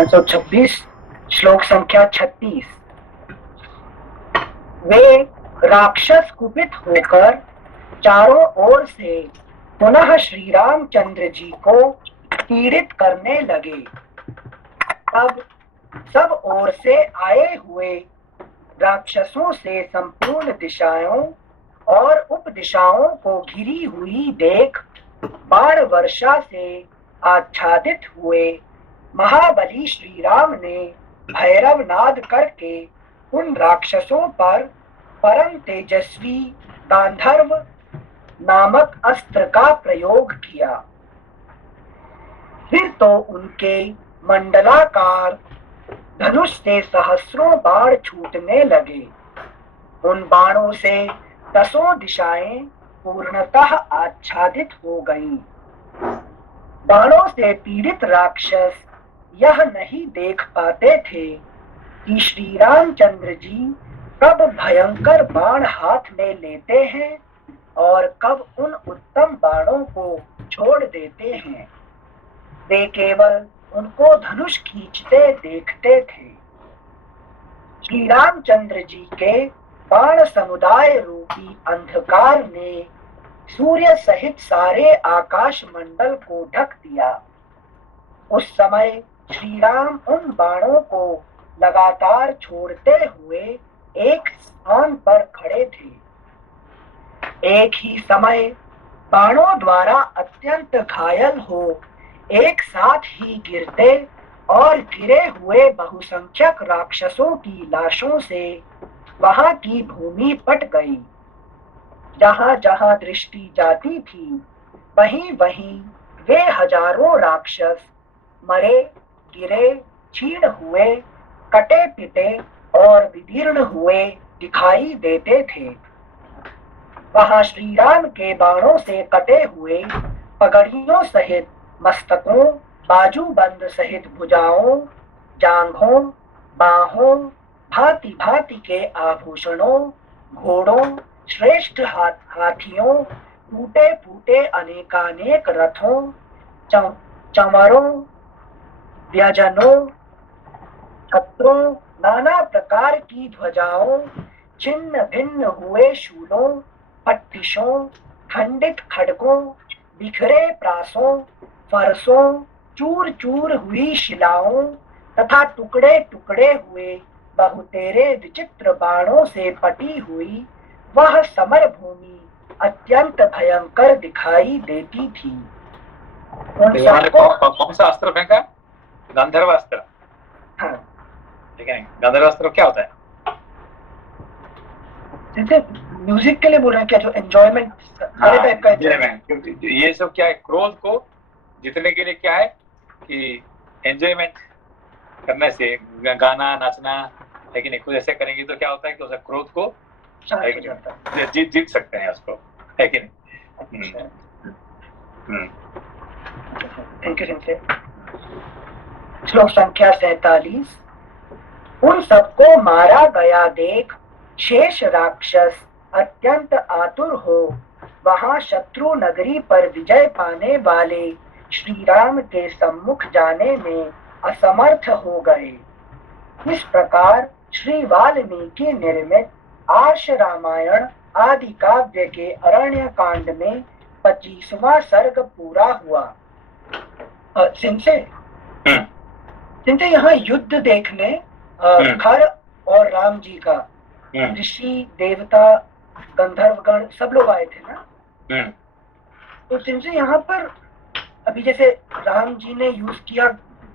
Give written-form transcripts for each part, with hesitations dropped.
526 श्लोक संख्या 36। वे राक्षस कुपित होकर चारों ओर से पुनः श्री रामचंद्र जी को पीड़ित करने लगे। तब सब ओर से आए हुए राक्षसों से संपूर्ण दिशाओं और उपदिशाओं को घिरी हुई देख बाण वर्षा से आच्छादित हुए महाबली श्री राम ने भैरव नाद करके उन राक्षसों पर परम तेजस्वी गांधर्व नामक अस्त्र का प्रयोग किया। फिर तो उनके मंडलाकार धनुष से सहस्रों बाण छूटने लगे। उन बाणों से दसों दिशाएं पूर्णतः आच्छादित हो गईं। बाणों से पीड़ित राक्षस यह नहीं देख पाते थे कि श्री रामचंद्र जी कब भयंकर बाण हाथ में लेते हैं और कब उन उत्तम बाणों को छोड़ देते हैं। वे केवल उनको धनुष खींचते देखते थे। श्री रामचंद्र जी के बाण समुदाय रूपी अंधकार ने सूर्य सहित सारे आकाश मंडल को ढक दिया। उस समय श्री राम उन बाणों को लगातार छोड़ते हुए एक स्थान पर खड़े थे। एक ही समय बाणों द्वारा अत्यंत घायल हो एक साथ ही गिरते और गिरे हुए बहुसंख्यक राक्षसों की लाशों से वहां की भूमि पट गई। जहां जहां दृष्टि जाती थी वहीं वहीं वे हजारों राक्षस मरे गिरे छीण हुए कटे पिटे और विदीर्ण हुए दिखाई देते थे। वहां श्री राम के बाणों से कटे हुए पगड़ियों सहित मस्तकों बाजूबंद सहित भुजाओं जांघों बाहों भांति भांति के आभूषणों घोड़ों श्रेष्ठ हाथियों टूटे फूटे अनेकानेक रथों चंवरों व्यजनों छत्रों नाना प्रकार की ध्वजाओं छिन्न भिन्न हुए शूलों पट्टिशों खंडित खड्गों बिखरे प्रासों फरसों चूर चूर हुई शिलाओं तथा टुकड़े टुकड़े हुए बहुतेरे विचित्र बाणों से पटी हुई वह समर भूमि अत्यंत भयंकर दिखाई देती थी। कौन सा अस्त्र फेंका? गंधर्व अस्त्र। हाँ। ठीक है, गंधर्व अस्त्र क्या होता है? जैसे म्यूजिक के लिए बोल रहे हैं क्या, जो एंजॉयमेंट टाइप का है। ये सब क्या है, क्रोध को जीतने के लिए क्या है कि एंजॉयमेंट करने से गाना नाचना, लेकिन कुछ ऐसे करेंगे तो क्या होता है कि उस क्रोध को जीत सकते हैं उसको, है कि नहीं? Thank you. श्लोक संख्या 47। उन सबको मारा गया देख शेष राक्षस अत्यंत आतुर हो वहां शत्रु नगरी पर विजय पाने वाले श्री राम के सम्मुख जाने में असमर्थ हो गए। इस प्रकार श्री वाल्मीकि निर्मित आर्ष रामायण आदि काव्य के अरण्य कांड में 25वां सर्ग पूरा हुआ। सिंचे यहाँ युद्ध देखने खर और राम जी का ऋषि देवता गंधर्वगण सब लोग आए थे ना। तो सिंचे यहाँ पर अभी जैसे राम जी ने यूज किया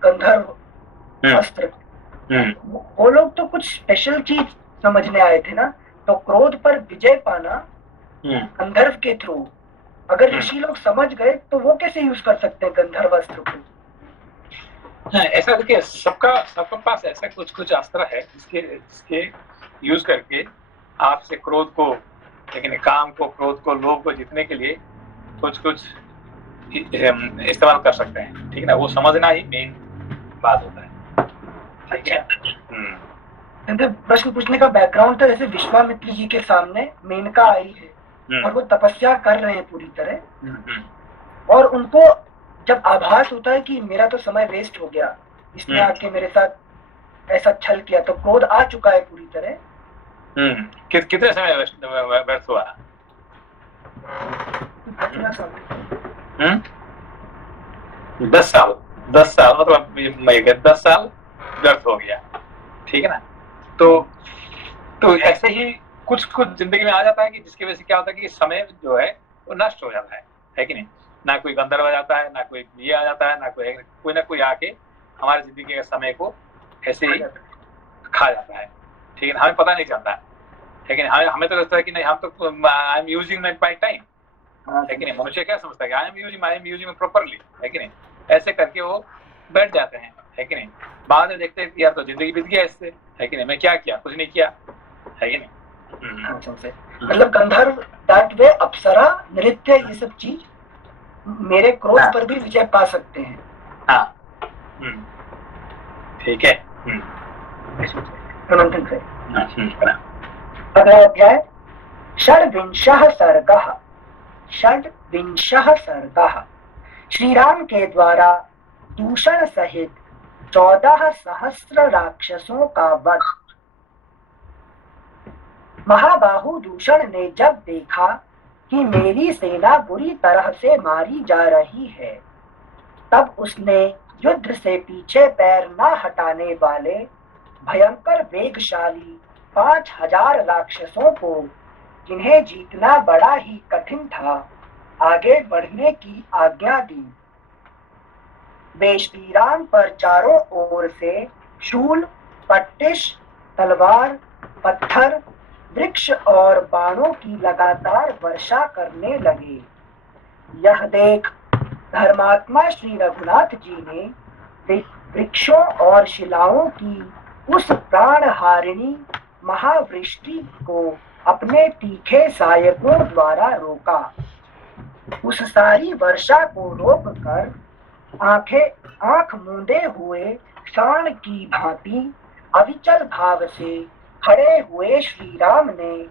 गंधर्व अस्त्र, वो लोग तो कुछ स्पेशल चीज समझने आए थे ना। तो क्रोध पर विजय पाना गंधर्व के थ्रू अगर ऋषि लोग समझ गए तो वो कैसे यूज कर सकते हैं गंधर्व अस्त्र को? ऐसा देखिए, सबके पास ऐसा कुछ अस्त्र है जिसके यूज करके आपसे क्रोध को, लेकिन काम को, क्रोध को, लोभ को जीतने के लिए कुछ इस्तेमाल कर सकते हैं। ठीक है ना, वो समझना ही मेन बात होता है। ठीक है। प्रश्न पूछने का बैकग्राउंड था, जैसे विश्वामित्र जी के सामने मेनका आई है और वो तपस्या कर रहे हैं पूरी तरह, और उनको जब आभास होता है कि मेरा तो समय वेस्ट हो गया, इसने आके मेरे साथ ऐसा छल किया, तो क्रोध आ चुका है पूरी तरह। कितने समय व्यर्थ हुआ? कितना समय? 10 साल। 10 साल मतलब 10 साल व्यर्थ हो गया, ठीक है ना। तो ऐसे ही कुछ जिंदगी में आ जाता है कि जिसकी वजह से क्या होता है कि समय जो है वो नष्ट हो जाता है कि नहीं। ना कोई गंधर्व आ जाता है, ना कोई ये आ जाता है, ना कोई आके हमारी जिंदगी के समय को ऐसे ही खा जाता है, ठीक है। हमें पता नहीं चलता, लेकिन हमें तो लगता है कि नहीं, हम तो I am using my time, है कि नहीं। मनुष्य क्या समझता है कि आई एम यूजिंग प्रॉपरली, है कि नहीं। ऐसे करके वो बैठ जाते हैं, है कि नहीं। बाद में देखते हैं कि यार तो जिंदगी बीत गया इससे, है कि नहीं, मैं क्या किया, कुछ नहीं किया, है कि नहीं। मतलब गंधर्व, दैट वे, अप्सरा, नृत्य, ये सब चीज मेरे क्रोध पर भी विजय पा सकते हैं। हाँ, ठीक है। अगला अध्याय षड्विंशः सर्गः। षड्विंशः सर्गः। श्री राम के द्वारा दूषण सहित 14,000 राक्षसों का वध। महाबाहु दूषण ने जब देखा कि मेरी सेना बुरी तरह से मारी जा रही है, तब उसने युद्ध से पीछे पैर न हटाने वाले भयंकर वेगशाली 5,000 राक्षसों को, जिन्हें जीतना बड़ा ही कठिन था, आगे बढ़ने की आज्ञा दी। वे श्री राम पर चारों ओर से शूल, पट्टिश, तलवार, पत्थर, वृक्ष और बाणों की लगातार वर्षा करने लगे। यह देख धर्मात्मा श्री रघुनाथ जी ने वृक्षों और शिलाओं की उस प्राणहारिणी महावृष्टि को अपने तीखे सायकों द्वारा रोका। उस सारी वर्षा को रोककर आंख मूंदे हुए सांड की भांति अविचल भाव से खड़े हुए श्री राम ने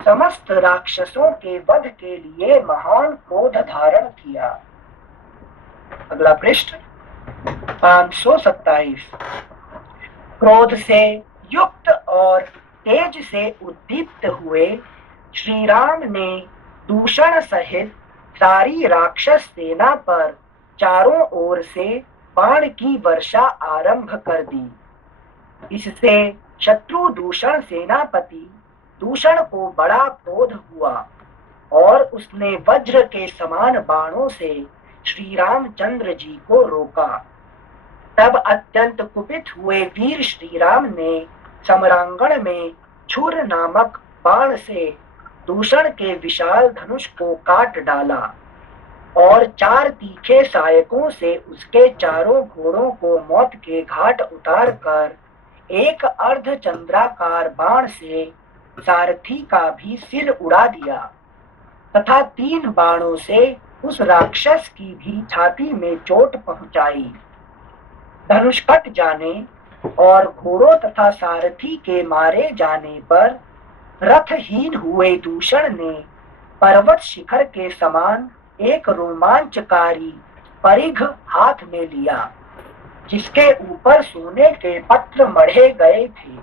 समस्त राक्षसों के वध के लिए महान क्रोध धारण किया। अगला पृष्ठ 527। क्रोध से युक्त और तेज से उद्दीप्त हुए श्री राम ने दूषण सहित सारी राक्षस सेना पर चारों ओर से बाण की वर्षा आरंभ कर दी। इससे शत्रु दूषण सेनापति दूषण को बड़ा क्रोध हुआ और उसने वज्र के समान बाणों से श्री रामचंद्र जी को रोका। तब अत्यंत कुपित हुए वीर श्री राम ने समरांगण में छुर नामक बाण से दूषण के विशाल धनुष को काट डाला और 4 तीखे सहायकों से उसके चारों घोड़ों को मौत के घाट उतार कर एक अर्धचंद्राकार बाण से सारथी का भी सिर उड़ा दिया तथा 3 बाणों से उस राक्षस की भी छाती में चोट पहुंचाई। धनुष कट जाने और घोड़ों तथा सारथी के मारे जाने पर रथहीन हुए दूषण ने पर्वत शिखर के समान एक रोमांचकारी परिघ हाथ में लिया, जिसके ऊपर सोने के पत्र मढ़े गए थे।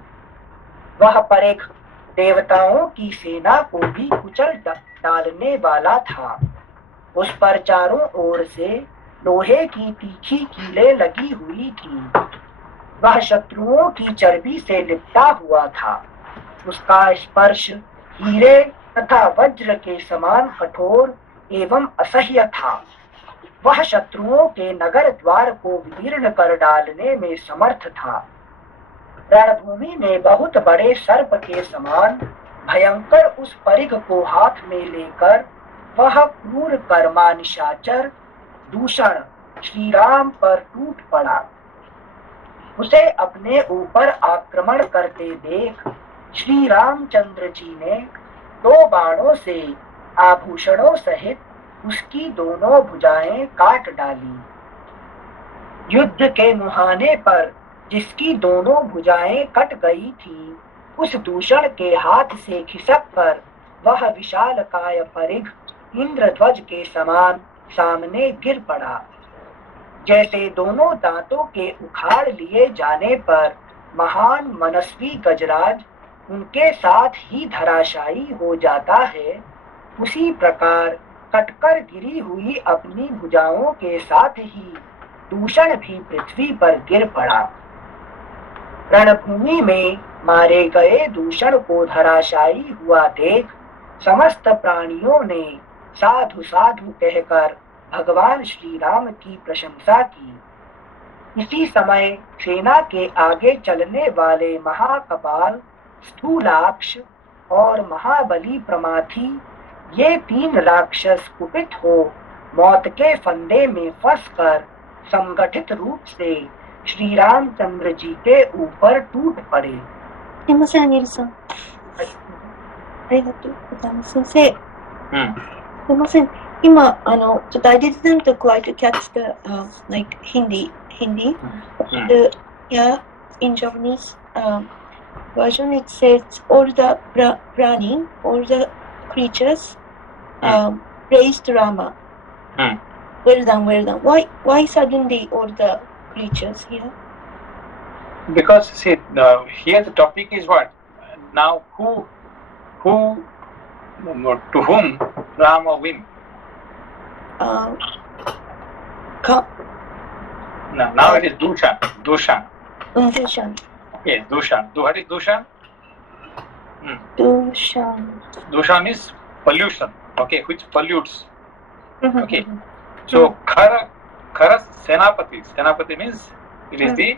वह परिघ देवताओं की सेना को भी कुचल डालने वाला था। उस पर चारों ओर से लोहे की तीखी कीलें लगी हुई थी। वह शत्रुओं की चर्बी से लिपटा हुआ था। उसका स्पर्श हीरे तथा वज्र के समान कठोर एवं असह्य था। वह शत्रुओं के नगर द्वार को विदीर्ण कर डालने में समर्थ था। रणभूमि में बहुत बड़े सर्प के समान भयंकर उस परिघ को हाथ में लेकर वह क्रूर कर्मा निशाचर दूषण श्री राम पर टूट पड़ा। उसे अपने ऊपर आक्रमण करते देख श्री रामचंद्र जी ने 2 बाणों से आभूषणों सहित उसकी दोनों भुजाएं काट डाली। युद्ध के मुहाने पर जिसकी दोनों भुजाएं कट गई थी, उस दूषण के हाथ से खिसक कर वह विशालकाय परिघ इंद्रध्वज के समान सामने गिर पड़ा। जैसे दोनों दांतों के उखाड़ लिए जाने पर महान मनस्वी गजराज उनके साथ ही धराशायी हो जाता है, उसी प्रकार कटकर गिरी हुई अपनी भुजाओं के साथ ही दूषण भी पृथ्वी पर गिर पड़ा। रणभूमि में मारे गए दूषण को धराशायी हुआ देख समस्त प्राणियों ने साधु साधु कहकर भगवान श्री राम की प्रशंसा की। इसी समय सेना के आगे चलने वाले महाकपाल, स्थूलाक्ष और महाबली प्रमाथी, ये 3 राक्षस कुपित हो मौत के फंदे में फंसकर संगठित रूप से श्री रामचंद्र जी के ऊपर टूट पड़े। すいません、アニルさん。ありがとうございます。先生。すいません。今、ちょっと I didn't quite catch the like Hindi. Yeah, in Japanese version it says all the prani, all the creatures praised Rama. Well done, well done. Why suddenly all the creatures here? Because see, here the topic is what? Now who to whom Rama win? Now it is Dushan. Dushan. Yes, Dushan. What is Dushan? Dushan is pollution. Okay, which pollutes. Okay. So Khara Senapati. Senapati means it is the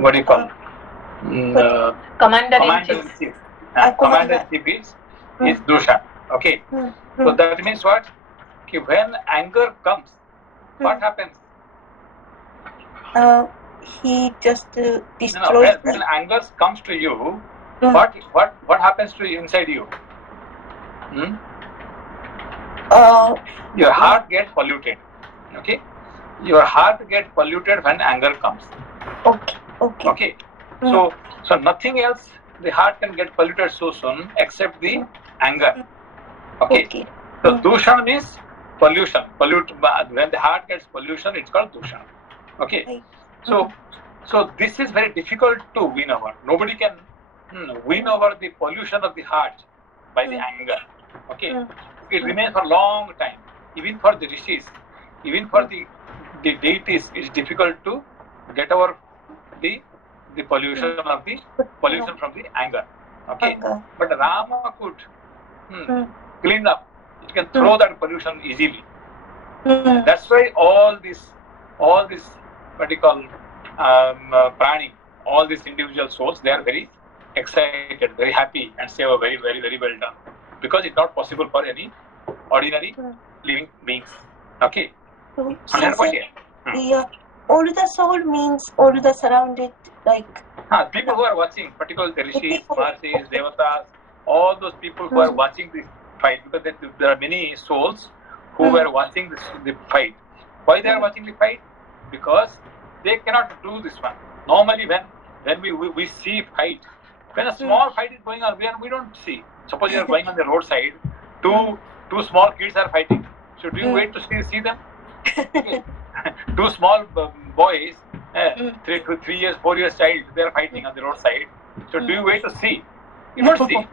what do you call? Commander-in-Chief. Commander-in-Chief is Dushan. Okay. So that means what? Okay, when anger comes, what happens? He just destroys. When anger comes to you, what happens to you inside you? Your heart gets polluted. Okay, your heart gets polluted when anger comes. Okay. So nothing else. The heart can get polluted so soon except the anger. Okay. So Dushan means pollution. When the heart gets pollution, it's called Dushan. Okay. So this is very difficult to win over. Nobody can win over the pollution of the heart by the anger. Okay. It remains for a long time. Even for the rishis, even for the deities, it's difficult to get over the pollution of the pollution from the anger. Okay. But Rama could clean up. It can throw that pollution easily. That's why all this what you call prani, all these individual souls, they are very excited, very happy, and say, "Oh, very, very, very well done," because it's not possible for any ordinary living beings. Okay. Yeah. All the soul means all the surrounded, like people who are watching, particularly the rishis, maharshis, devatas, all those people who are watching this fight, because there are many souls who were watching the fight. Why they are watching the fight? Because they cannot do this one. Normally, when we see fight, when a small fight is going on, we don't see. Suppose you are going on the roadside, two small kids are fighting. So do you wait to see them? Okay. Two small boys, 3 years, 4 years child, they are fighting on the roadside. So do you wait to see? You don't see.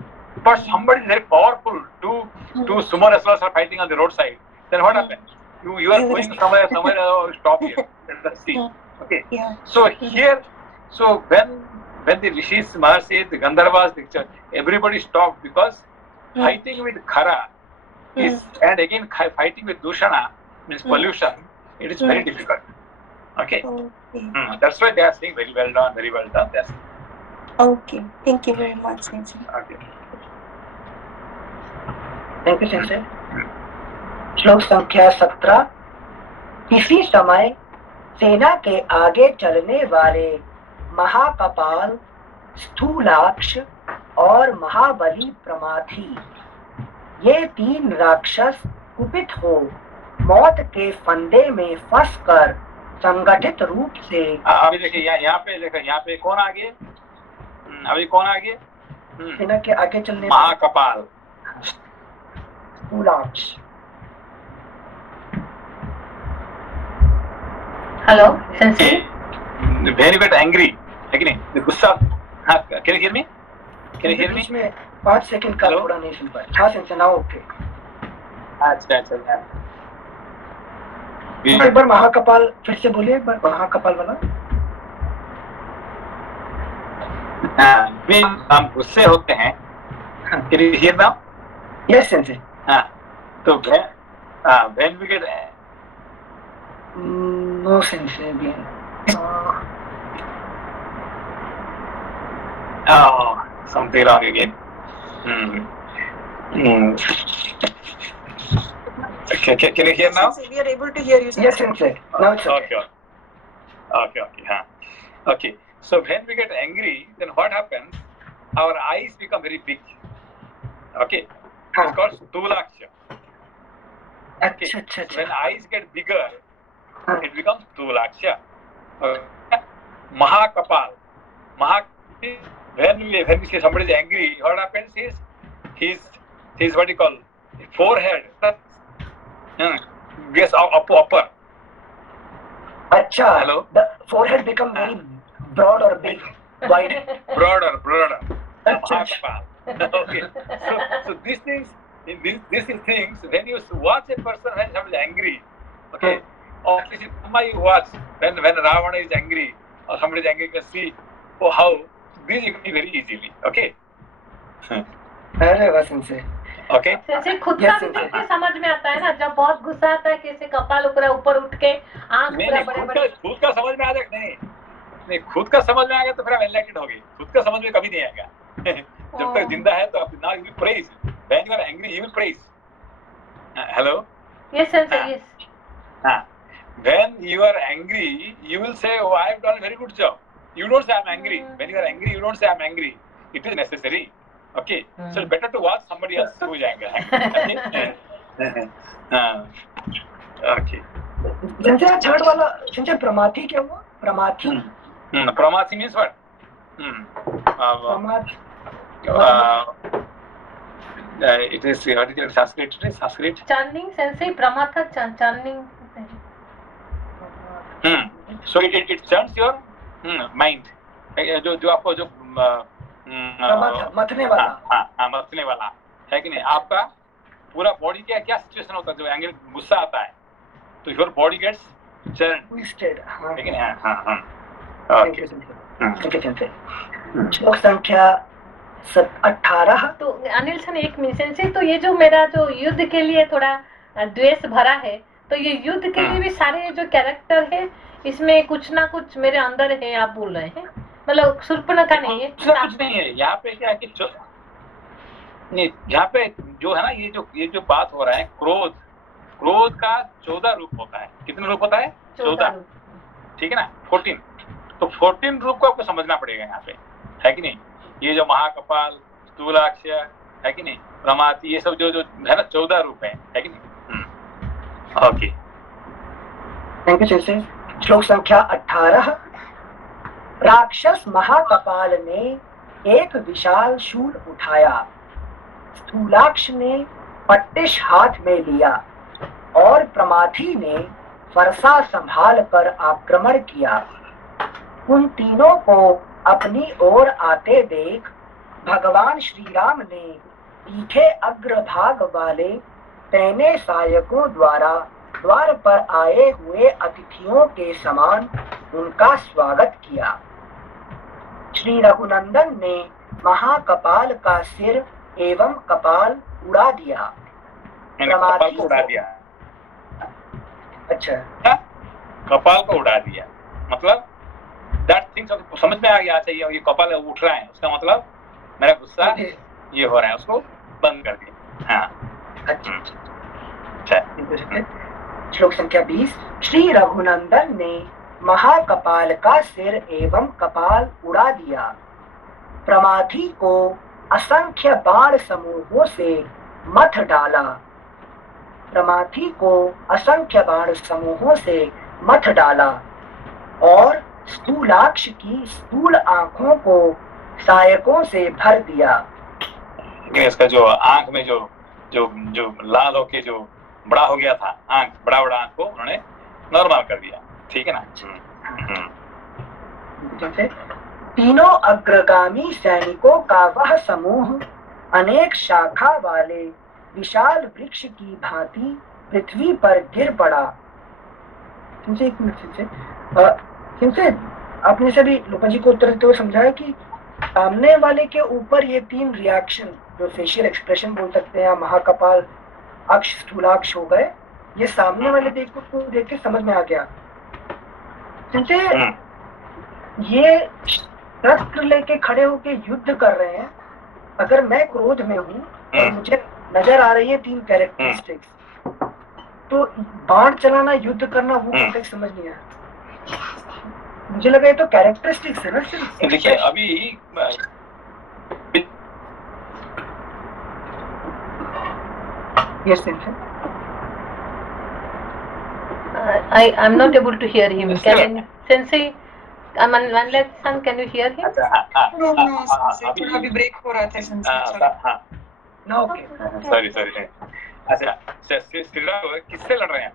But somebody is very powerful. Two sumo wrestlers are fighting on the roadside. Then what happens? You are going somewhere, stop here. Let's see. Okay. So here, when the rishis, maharshis, the gandharvas, everybody stopped, because fighting with khara is, and again fighting with dushana means pollution. It is very difficult. Okay. That's why they are saying very well done, very well done. That's okay. Thank you very much, Sensei. Okay. Thank you, Sensei. श्लोक संख्या 17। इसी समय सेना के आगे चलने वाले महाकपाल, स्थूलाक्ष और महाबली प्रमाथी, ये 3 राक्षस कुपित हो मौत के फंदे में फंसकर संगठित रूप से। अभी देखिए यहाँ पे कौन आगे? अभी कौन आगे? सेना के आगे चलने Mahakapal, Sthulaksha hello sensei, when you get angry, है कि नहीं, गुस्सा, हाँ, can you hear me, can you hear me? बीच में 5 सेकंड का Hello? थोड़ा नहीं सुन पाया। हाँ सेंसे, नाउ ओके। अच्छा अच्छा, एक बार महाकपाल फिर से बोलिए, एक बार महाकपाल वाला। हम गुस्से होते हैं, can you hear now? Yes sensei. हाँ, तो when we get no sense भी। something wrong again. Can you hear now? We are able to hear you. Yes sensei, now it's okay. Okay. Huh. Okay. So when we get angry, then what happens? Our eyes become very big. Okay. It's called Stulaksha. Okay. अच्छा। When eyes get bigger, it becomes Stulaksha. Mahakapal. When we say somebody is angry, what happens is his what you call forehead gets upper. अच्छा, Hello? the forehead become very broad or big, wide. broader. अच्छा। Mahakapal. Okay. So these things, these things, when you watch a person when somebody is angry, okay, or if you watch when Ravana is angry or somebody is angry, you can see how these you can very easily. Okay. अरे वाह sense. Okay. Sense खुद का भी देख के समझ में आता है ना, जब बहुत गुस्सा आता है कैसे कपाल ऊपर उठ के आंख पूरा बड़े खुद का समझ में आ जाएगा। नहीं, खुद का समझ में आ गया तो फिर आप एनलाइटेड हो गए। खुद का समझ में कभी नहीं आएगा। जब तक जिंदा है तो आप now you will praise. When you are angry, you will praise. Hello? Yes sensei, yes. When you are angry, you will say, "Oh, I have done a very good job." You don't say, "I'm angry." When you are angry, you don't say, "I'm angry." It is necessary. Okay. So it's better to watch somebody else who is angry. Okay. Okay. Sensei third वाला sensei Pramathi क्या हुआ? Pramathi. Pramathi means what? Pramathi. It is what is it? Sanskrit. Chandni sensei, Pramatha Chandni. So it turns your mind. जो आपको जो मथने वाला। हाँ, मथने वाला है कि नहीं? आपका पूरा बॉडी क्या सिचुएशन होता है जब एंग्री गुस्सा आता है, तो योर बॉडी गेट्स ट्विस्टेड। हाँ, लेकिन हाँ। Okay sensei. श्लोक संख्या 18। तो अनिल सर एक मिनट से, तो ये जो मेरा जो युद्ध के लिए थोड़ा द्वेष भरा है, तो ये युद्ध के लिए भी सारे जो कैरेक्टर है इसमें कुछ ना कुछ मेरे अंदर है, आप बोल रहे हैं, मतलब शूर्पणखा नहीं है? कुछ नहीं है यहाँ पे। क्या है कि नहीं, यहाँ पे जो है ना, ये जो बात हो रहा है, क्रोध का 14 रूप होता है। कितने रूप होता है? 14। ठीक है ना, 14। तो 14 रूप को आपको समझना पड़ेगा यहाँ पे, है कि नहीं? ये जो महाकपाल, स्थूलाक्ष, है कि नहीं, प्रमाथी, ये सब जो है ना 14 रूप है कि नहीं? Okay, thank you sensei. श्लोक संख्या 18। राक्षस महाकपाल ने एक विशाल शूल उठाया, स्थूलाक्ष ने पट्टिश हाथ में लिया और प्रमाथी ने फरसा संभाल कर आक्रमण किया। उन तीनों को अपनी ओर आते देख भगवान श्री राम ने तीखे अग्रभाग वाले तैने सहायकों द्वारा द्वार पर आए हुए अतिथियों के समान उनका स्वागत किया। श्री रघुनंदन ने महाकपाल का सिर एवं कपाल उड़ा दिया। कपाल को उड़ा दिया। अच्छा, कपाल को उड़ा दिया मतलब दैट थिंग्स समझ में आ गया। चाहिए ये कपाल उठ रहा है, उसका मतलब मेरा गुस्सा ये हो रहा है, उसको बंद कर दिया। हाँ, अच्छा। श्लोक संख्या 20। श्री रघुनंदन ने महाकपाल का सिर एवं कपाल उड़ा दिया। प्रमाथी को असंख्य बाण समूहों से मथ डाला। प्रमाथी को असंख्य बाण समूहों से मथ डाला और स्थूलाक्ष की स्थूल आंखों को सहायकों से भर दिया। इसका जो आंख में जो लाल होके जो बड़ा हो गया था, आंख बड़ा आंख को उन्होंने नॉर्मल कर दिया। ठीक है ना। जैसे तीनों अग्रगामी सैनिकों का वह समूह अनेक शाखा वाले विशाल वृक्ष की भांति पृथ्वी पर गिर पड़ा। एक मिनट से आपने सभी लोपा जी को उत्तर देते हुए समझाया कि सामने वाले के ऊपर ये तीन रिएक्शन जो फेशियल एक्सप्रेशन बोल सकते हैं, महाकपाल, अक्ष, स्थूलाक्ष हो गए, ये सामने वाले को देख के समझ में आ गया। ये शस्त्र लेके खड़े होके युद्ध कर रहे हैं। अगर मैं क्रोध में हूँ और मुझे नजर आ रही है तीन कैरेक्टरिस्टिक्स, तो बाण चलाना, युद्ध करना, वो कॉन्टेक्स्ट समझ नहीं आया। मुझे लगा ये तो कैरेक्टरिस्टिक्स है ना सिर्फ। देखिए अभी yes I'm not able to hear him. Can Sensei, Manlan-san, can you hear him? No, Sensei, थोड़ा अभी ब्रेक हो रहा था Sensei। No okay, sorry. अच्छा, किससे लड़ रहे हैं?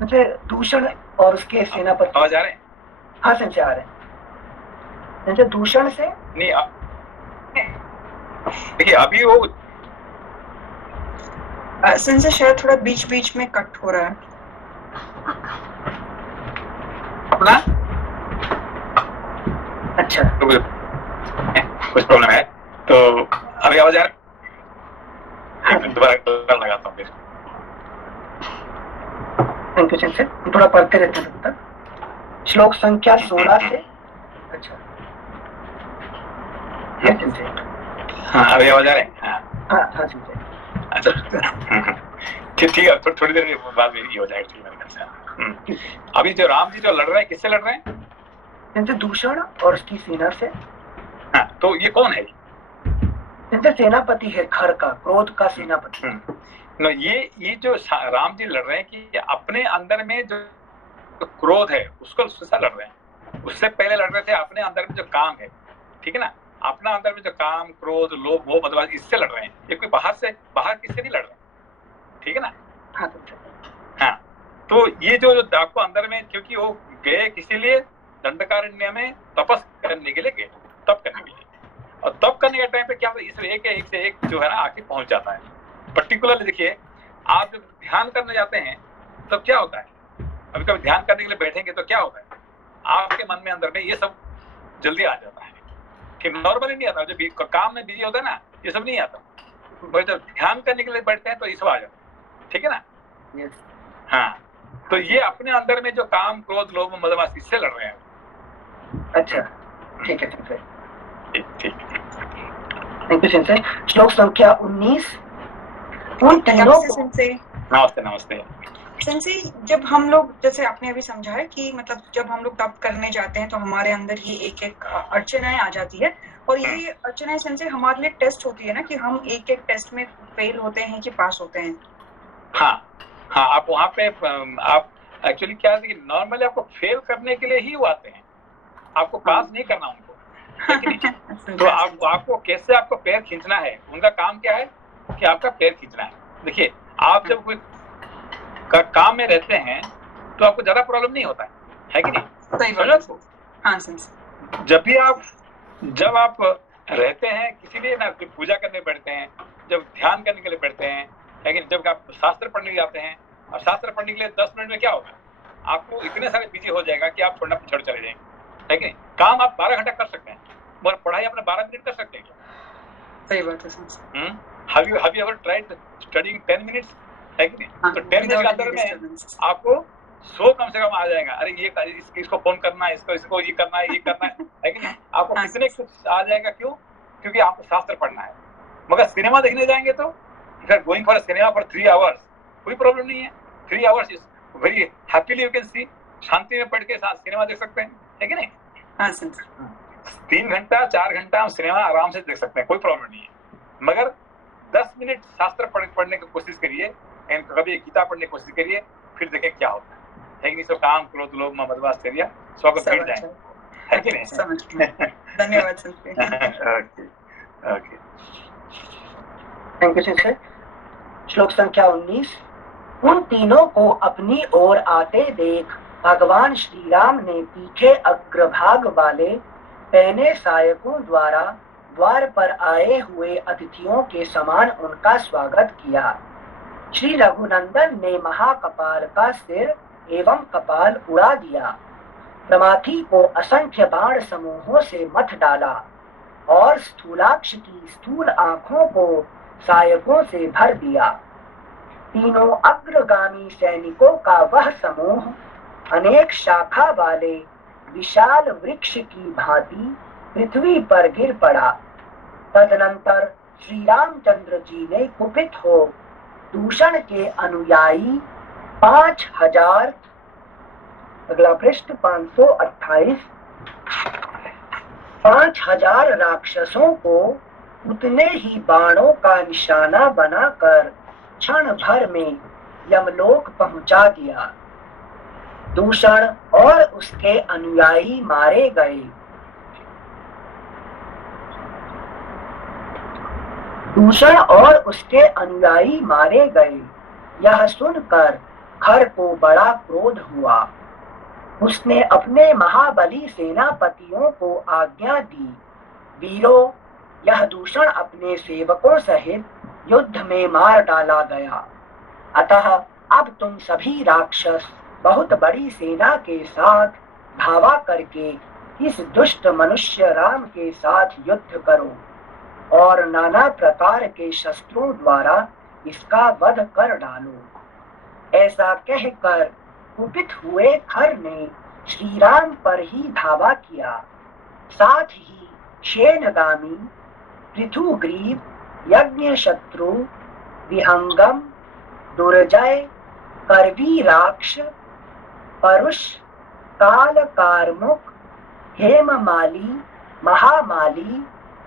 मुझे दूषण और उसके सेनापति आवाज आ रहे हैं? हाँ संजय आ रहे हैं। संजय दूषण से नहीं, देखिए अभी वो संजय शायद थोड़ा बीच बीच में कट हो रहा है अपना। अच्छा, तो कुछ प्रॉब्लम है तो अभी आवाज आ रहा है? दोबारा लगाता हूँ फिर। थैंक यू संजय, थोड़ा पढ़ते रहते हैं तब तक। श्लोक संख्या 16 से। अच्छा हाँ, अभी आवाज आ रहे हैं? हाँ संजय। अच्छा ठीक है, थोड़ी देर बाद मेरी हो जाएगी। ठीक है। अभी जो राम जी जो लड़ रहे हैं, किससे लड़ रहे हैं? संजय दूषण और उसकी सेना से। हाँ, तो ये कौन है? संजय सेनापति है, खर का, क्रोध का सेनापति। no, ये जो राम जी लड़ रहे हैं कि अपने अंदर में जो क्रोध है उसको उससे लड़ रहे हैं। उससे पहले लड़ रहे थे अपने अंदर में जो काम है, ठीक है ना, अपना अंदर में जो काम, क्रोध, लोभ, मोह, मदवाद, इससे लड़ रहे हैं। ये कोई बाहर किससे नहीं लड़ रहे, ठीक है ना। हाँ, तो ये जो आपको अंदर में, क्योंकि वो गए किसी लिए, दंडकारण्य में तपस करने के लिए गए, तप करने के लिए, और तप करने के टाइम पे क्या होता है, इसमें एक से एक जो है ना आके पहुंच जाता है। पर्टिकुलरली देखिए, आप जब ध्यान करने जाते हैं तो क्या होता है, अभी कभी ध्यान करने के लिए बैठेंगे तो क्या होता है, आपके मन में अंदर में ये सब जल्दी आ जाता है कि नॉर्मली नहीं आता। जब काम में बिजी होता है ना, ये सब नहीं आता, बट जब ध्यान करने के लिए बैठते हैं तो ये सब आ जाता है, ठीक है ना। हाँ, तो ये अपने अंदर में जो काम, क्रोध, लोभ, मद, मात्सर्य, इससे लड़ रहे हैं। अच्छा, ठीक है ठीक। Thank you Sanjay. श्लोक संख्या 19। नमस्ते। सेंसी, जब हम लोग, जैसे आपने अभी समझा है कि मतलब जब हम लोग तप करने जाते हैं तो हमारे अंदर ये एक एक अड़चनाएं आ जाती है, और ये अड़चनाएं सेंसी हमारे लिए टेस्ट होती है ना, कि हम एक एक टेस्ट में फेल होते हैं कि पास होते हैं। हाँ, आप वहाँ पे आप एक्चुअली क्या है कि नॉर्मली आपको फेल करने के लिए ही वो आते हैं, आपको पास नहीं करना उनको। तो आपको कैसे आपको पैर खींचना है, उनका काम क्या है कि आपका पैर खींचना है। देखिए, आप जब कोई काम में रहते हैं तो आपको ज्यादा प्रॉब्लम नहीं होता है कि नहीं? सही बात है। हाँ सर। जब आप रहते हैं किसी लिए ना, पूजा करने बैठते हैं, जब ध्यान करने के लिए बैठते हैं, लेकिन जब आप शास्त्र पढ़ने जाते हैं, और शास्त्र पढ़ने के लिए 10 मिनट में क्या होगा, आपको इतने सारे बिजी हो जाएगा कि आप छोड़ना छोड़ चले जाएंगे, है कि नहीं? काम आप 12 घंटा कर सकते हैं, मगर पढ़ाई अपने 12 मिनट कर सकते हैं क्या? सही बात है sir. Have you ever tried studying 10 minutes? है कि नहीं? तो 10 मिनट के अंदर में आपको 100 कम से कम आ जाएगा। अरे ये इसको फोन करना है, इसको ये करना है कि नहीं? आपको कितने कुछ आ जाएगा। क्यों? क्योंकि आपको शास्त्र पढ़ना है। मगर सिनेमा देखने जाएंगे तो going for cinema for 3 hours, कोई प्रॉब्लम नहीं है। 3 hours is very happily you can see, शांति में पढ़ के सिनेमा देख सकते हैं, है कि नहीं? हाँ सर। 3 घंटा 4 घंटा हम सिनेमा आराम से देख सकते हैं, कोई प्रॉब्लम नहीं है। मगर 10 मिनट शास्त्र पढ़ने की कोशिश करिए, कभी गीता पढ़ने की कोशिश करिए, फिर देखें क्या होता है कि नहीं? सो काम, क्रोध, लोभ, मद, मात्सर्य सब गिर जाए, है कि नहीं? धन्यवाद sir. Okay. Thank you sir. श्लोक संख्या 19। उन तीनों को अपनी ओर आते देख भगवान श्री राम ने तीखे अग्रभाग वाले पहने सायकों द्वारा द्वार पर आए हुए अतिथियों के समान उनका स्वागत किया। श्री रघुनंदन ने महाकपाल का सिर एवं कपाल उड़ा दिया, प्रमाथी को असंख्य बाण समूहों से मथ डाला और स्थूलाक्ष की स्थूल आंखों को सायकों से भर दिया। तीनों अग्रगामी सैनिकों का वह समूह अनेक शाखा वाले विशाल वृक्ष की भांति पृथ्वी पर गिर पड़ा। तदनंतर श्री रामचंद्र जी ने कुपित हो दूषण के अनुयायी 5000, अगला पृष्ठ 528, 5000 राक्षसों को उतने ही बाणों का निशाना बनाकर क्षण भर में यमलोक पहुंचा दिया। दूषण और उसके अनुयायी मारे गए। दूषण और उसके अनुयायी मारे गए। यह सुनकर खर को बड़ा क्रोध हुआ। उसने अपने महाबली सेनापतियों को आज्ञा दी, वीरों, यह दूषण अपने सेवकों सहित युद्ध में मार डाला गया। अतः अब तुम सभी राक्षस बहुत बड़ी सेना के साथ धावा करके इस दुष्ट मनुष्य राम के साथ युद्ध करो और नाना प्रकार के शस्त्रों द्वारा इसका वध कर डालो। ऐसा कहकर कुपित हुए खर ने श्री राम पर ही धावा किया। साथ ही शेनगामी, पृथुग्रीव, यज्ञशत्रु, विहंगम, दुर्जय, करवीराक्ष, परुष, कालकारमुक, हेममाली, महामाली,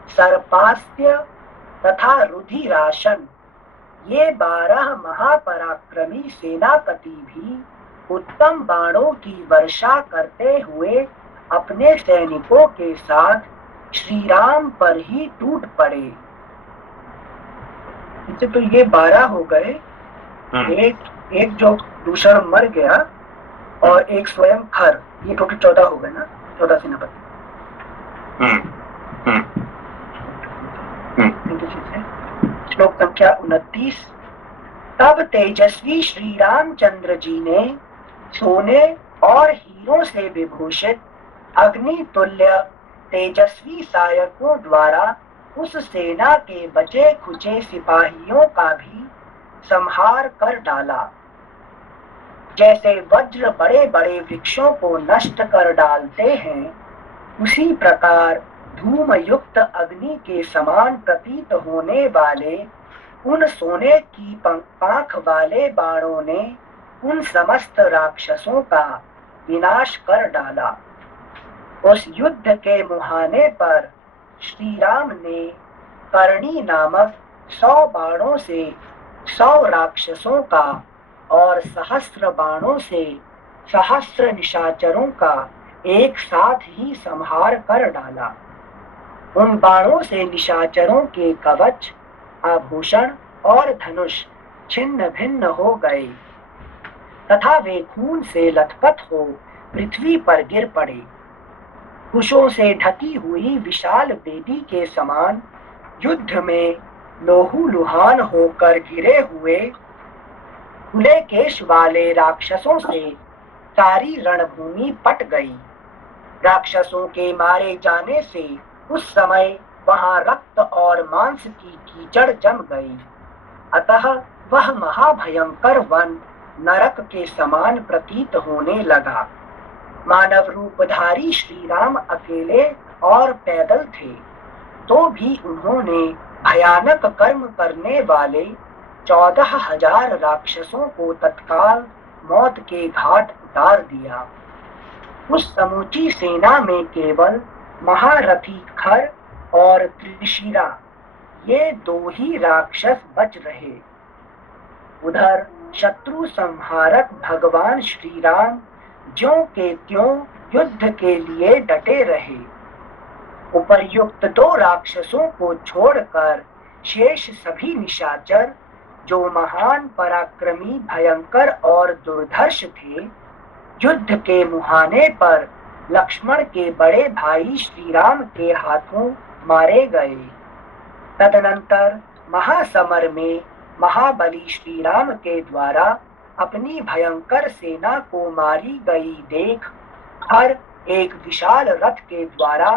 सर्पास्त्य तथा रुधिराशन, ये 12 महापराक्रमी सेनापति भी उत्तम बाणों की वर्षा करते हुए अपने सैनिकों के साथ श्री राम पर ही टूट पड़े। इससे तो ये 12 हो गए। एक जो दूसरा मर गया और एक स्वयं खर, ये टोटल 14 हो गए ना, 14 सेनापति। श्लोक संख्या 29। तब तेजस्वी श्री रामचंद्र जी ने सोने और हीरों से विभूषित अग्नि तुल्य तेजस्वी सायकों द्वारा उस सेना के बचे खुचे सिपाहियों का भी संहार कर डाला। जैसे वज्र बड़े बड़े वृक्षों को नष्ट कर डालते हैं, उसी प्रकार धूम युक्त अग्नि के समान प्रतीत होने वाले उन सोने की पांख वाले बाणों ने उन समस्त राक्षसों का विनाश कर डाला। उस युद्ध के मुहाने पर श्री राम ने करणी नामक 100 बाणों से 100 राक्षसों का और सहस्त्र बाणों से सहस्त्र निशाचरों का एक साथ ही संहार कर डाला। उन बाणों से निशाचरों के कवच, आभूषण और धनुष छिन्न भिन्न हो गए तथा वे खून से लथपथ हो पृथ्वी पर गिर पड़े। कुशों से ढकी हुई विशाल वेदी के समान युद्ध में लोहूलुहान होकर घिरे हुए खुले केश वाले राक्षसों से सारी रणभूमि पट गई। राक्षसों के मारे जाने से उस समय वहां रक्त और मांस की कीचड़ जम गई। अतः वह महाभयंकर वन नरक के समान प्रतीत होने लगा। मानव रूपधारी श्री राम अकेले और पैदल थे, तो भी उन्होंने भयानक कर्म करने वाले 14,000 राक्षसों को तत्काल मौत के घाट उतार दिया। उस समूची सेना में केवल महारथी खर और त्रिशिरा, ये 2 ही राक्षस बच रहे। उधर शत्रु संहारक भगवान श्री राम ज्यों के त्यों युद्ध के लिए डटे रहे। उपर्युक्त 2 राक्षसों को छोड़कर शेष सभी निशाचर, जो महान पराक्रमी, भयंकर और दुर्धर्ष थे, युद्ध के मुहाने पर लक्ष्मण के बड़े भाई श्री राम के हाथों मारे गए। तदनंतर महासमर में महाबली श्री राम के द्वारा अपनी भयंकर सेना को मारी गई देख हर एक विशाल रथ के द्वारा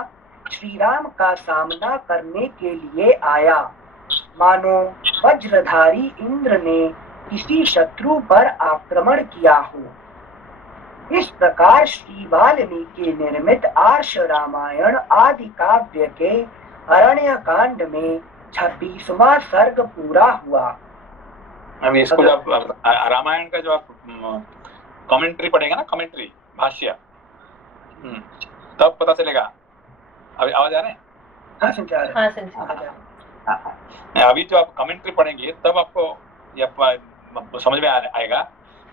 श्री राम का सामना करने के लिए आया, मानो वज्रधारी इंद्र ने किसी शत्रु पर आक्रमण किया हो। इस प्रकार श्री वाल्मीकि निर्मित आर्ष रामायण आदि काव्य के अरण्य कांड में 26वां सर्ग पूरा हुआ। अभी इसको जब रामायण का जो आप कमेंट्री पढ़ेगा ना, कमेंट्री भाष्य, तब पता चलेगा। अभी आवाज आ रहे हैं? हाँ समझा रहे हैं। हाँ समझा। अभी जो आप कमेंट्री पढ़ेंगे तब आपको ये समझ में आएगा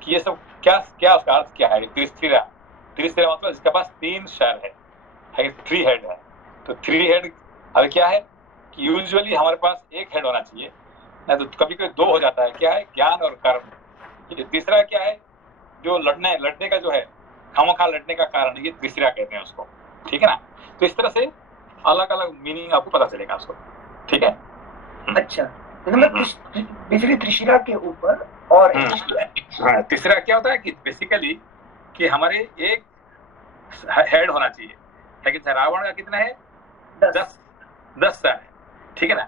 कि ये सब क्या क्या उसका अर्थ क्या है। त्रिशिरा, त्रिशिरा मतलब इसके पास 3 शर है, 3 हेड है। तो 3 हेड अभी क्या है कि यूजुअली हमारे पास 1 हेड होना चाहिए, नहीं तो कभी कभी 2 हो जाता है। क्या है? ज्ञान और कर्म। ये तीसरा क्या है? जो लड़ने का जो है, खामोखा लड़ने का कारण, ये तीसरा कहते हैं उसको। ठीक है ना? तो इस तरह से अलग अलग मीनिंग आपको पता चलेगा उसको। ठीक है? अच्छा, बेसिकली त्रिशिरा के ऊपर और तीसरा क्या होता है कि बेसिकली कि हमारे एक हेड होना चाहिए। लेकिन रावण का कितना है? 10 सर है। ठीक है ना?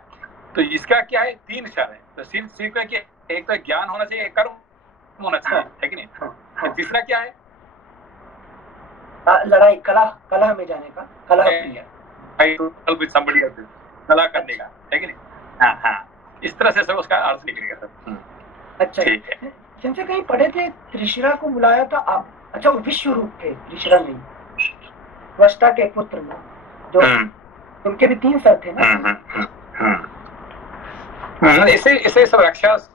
तो इसका क्या है? 3 शर है। तो सिर्फ क्या, एक तो ज्ञान होना चाहिए, एक कर्म होना चाहिए, है कि नहीं? तो तीसरा क्या है? लड़ाई, कलह में जाने का, कलह करने का, है कि नहीं? हाँ, इस तरह से सब उसका अर्थ निकलेगा सब। अच्छा, ठीक है। जिनसे कहीं पढ़े थे त्रिशिरा को बुलाया था आप, अच्छा वो विश्व रूप थे, त्रिशिरा नहीं, वस्ता के पुत्र में जो उनके भी 3 सर थे ना। इसे सब राक्षस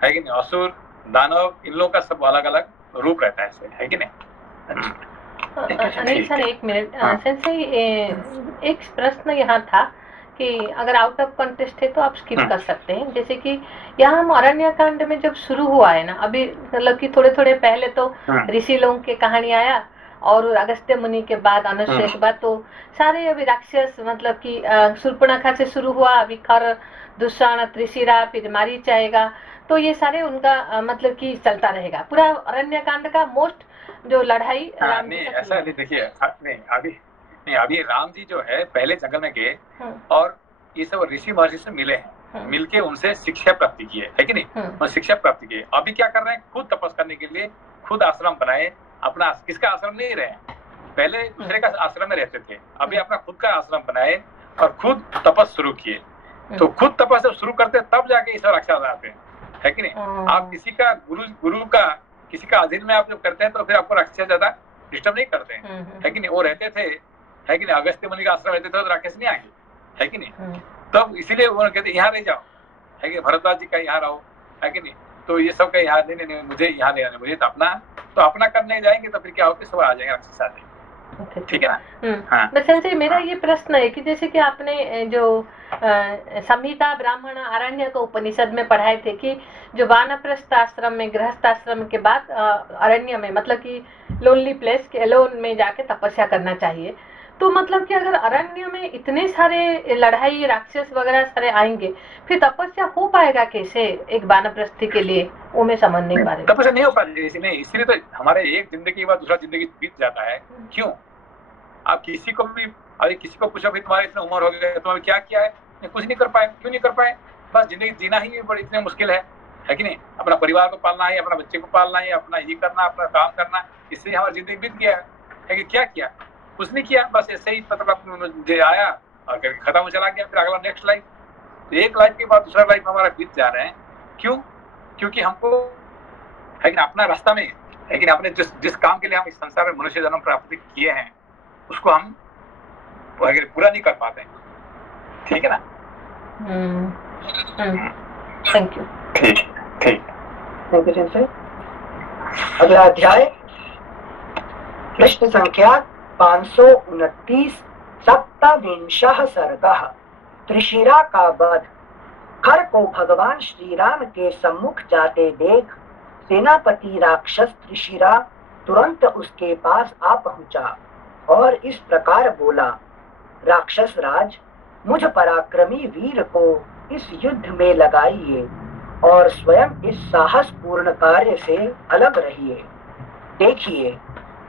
है कि नहीं, असुर, दानव, इन लोगों का सब अलग अलग रूप रहता है, है कि नहीं? अनिल सर एक मिनट, सेंसे एक प्रश्न यहाँ था कि अगर आउट ऑफ कॉन्टेक्स्ट है तो आप स्किप कर सकते हैं। जैसे कि यहाँ हम अरण्य कांड में जब शुरू हुआ है ना, अभी मतलब कि थोड़े थोड़े पहले तो ऋषि लोगों की कहानी आया, और अगस्त्य मुनि के बाद, अनुष्य के बाद तो सारे अभी राक्षस, मतलब कि शूर्पणखा से शुरू हुआ, अभी खर, दुष्ण, त्रिशिरा, फिर मारीच आएगा। तो ये सारे उनका मतलब कि चलता रहेगा पूरा अरण्य कांड का मोस्ट जो लड़ाई। नहीं ऐसा नहीं, देखिए अभी राम जी जो है पहले जंगल में गए और ये सब ऋषि महर्षि से मिले हैं, मिलके उनसे शिक्षा प्राप्ति की है कि नहीं? और शिक्षा प्राप्ति की। अभी क्या कर रहे हैं? खुद तपस्या करने के लिए खुद आश्रम बनाए। अपना किसका आश्रम नहीं रहे, पहले दूसरे का आश्रम में रहते थे, अभी अपना खुद का आश्रम बनाए और खुद तपस्या शुरू किए। तो खुद तपस्या शुरू करते तब जाके ये सब राक्षस आते हैं, है कि नहीं? आप किसी का गुरु का किसी का अधीन में आप जब करते हैं तो फिर आपको राक्षस ज्यादा डिस्टर्ब नहीं करते हैं, है कि नहीं? वो रहते थे, है कि नहीं? अगस्त्य मुनि का आश्रम रहते थे तो राक्षस नहीं आएंगे, है कि नहीं? तब इसीलिए उन्होंने कहते यहाँ रह जाओ, है कि भरद्वाज जी का यहाँ रहो, है कि नहीं? तो ये सब का यहाँ नहीं, मुझे यहाँ नहीं आने, मुझे तो अपना करने जाएंगे तो फिर क्या होगा? सब आ जाएंगे, राक्षस आ जाएंगे। ठीक है ना? हाँ। बस मेरा ये प्रश्न है कि जैसे कि आपने जो संहिता, ब्राह्मण, आरण्य को उपनिषद में पढ़ाए थे कि जो वानप्रस्थ आश्रम में, गृहस्थ आश्रम के बाद अरण्य में, मतलब कि लोनली प्लेस के एलोन में जाके तपस्या करना चाहिए। तो मतलब कि अगर अरण्य में इतने सारे लड़ाई, राक्षस वगैरह सारे आएंगे, फिर तपस्या हो पाएगा कैसे एक वानप्रस्थी के लिए? वो मैं समझ नहीं पा रही। तपस्या नहीं हो पाएगी इसलिए तो हमारे एक जिंदगी के बाद दूसरा जिंदगी बीत जाता है। क्यों? आप किसी को भी, अरे किसी को पूछो भाई तुम्हारी इतनी उम्र हो गई, तुम्हारे क्या किया है? कुछ नहीं कर पाए। क्यों नहीं कर पाए? बस जिंदगी जीना ही बड़ी इतनी मुश्किल है कि नहीं? अपना परिवार को पालना है, अपना बच्चे को पालना है, अपना ये करना, अपना काम करना, इससे हमारी जिंदगी बीत गया है कि क्या किया? कुछ नहीं किया, बस ऐसे ही मतलब आया और खत्म हो चला गया, फिर अगला नेक्स्ट लाइफ। तो एक लाइफ के बाद दूसरा लाइफ हमारा बीत जा रहे हैं। क्यों? क्योंकि हमको है कि अपना रास्ता में, लेकिन आपने जिस काम के लिए हम इस संसार में मनुष्य जन्म प्राप्त किए हैं उसको हम पूरा नहीं कर पाते। ठीक है ना? Thank you. ठीक है। अगला अध्याय प्रश्न संख्या 529, 27वां सर्गः। त्रिशिरा का वध। खर को भगवान श्री राम के सम्मुख जाते देख सेनापति राक्षस त्रिशिरा तुरंत उसके पास आ पहुंचा और इस प्रकार बोला, राक्षस राज, मुझ पराक्रमी वीर को इस युद्ध में लगाइए और स्वयं इस साहसपूर्ण कार्य से अलग रहिए। देखिए,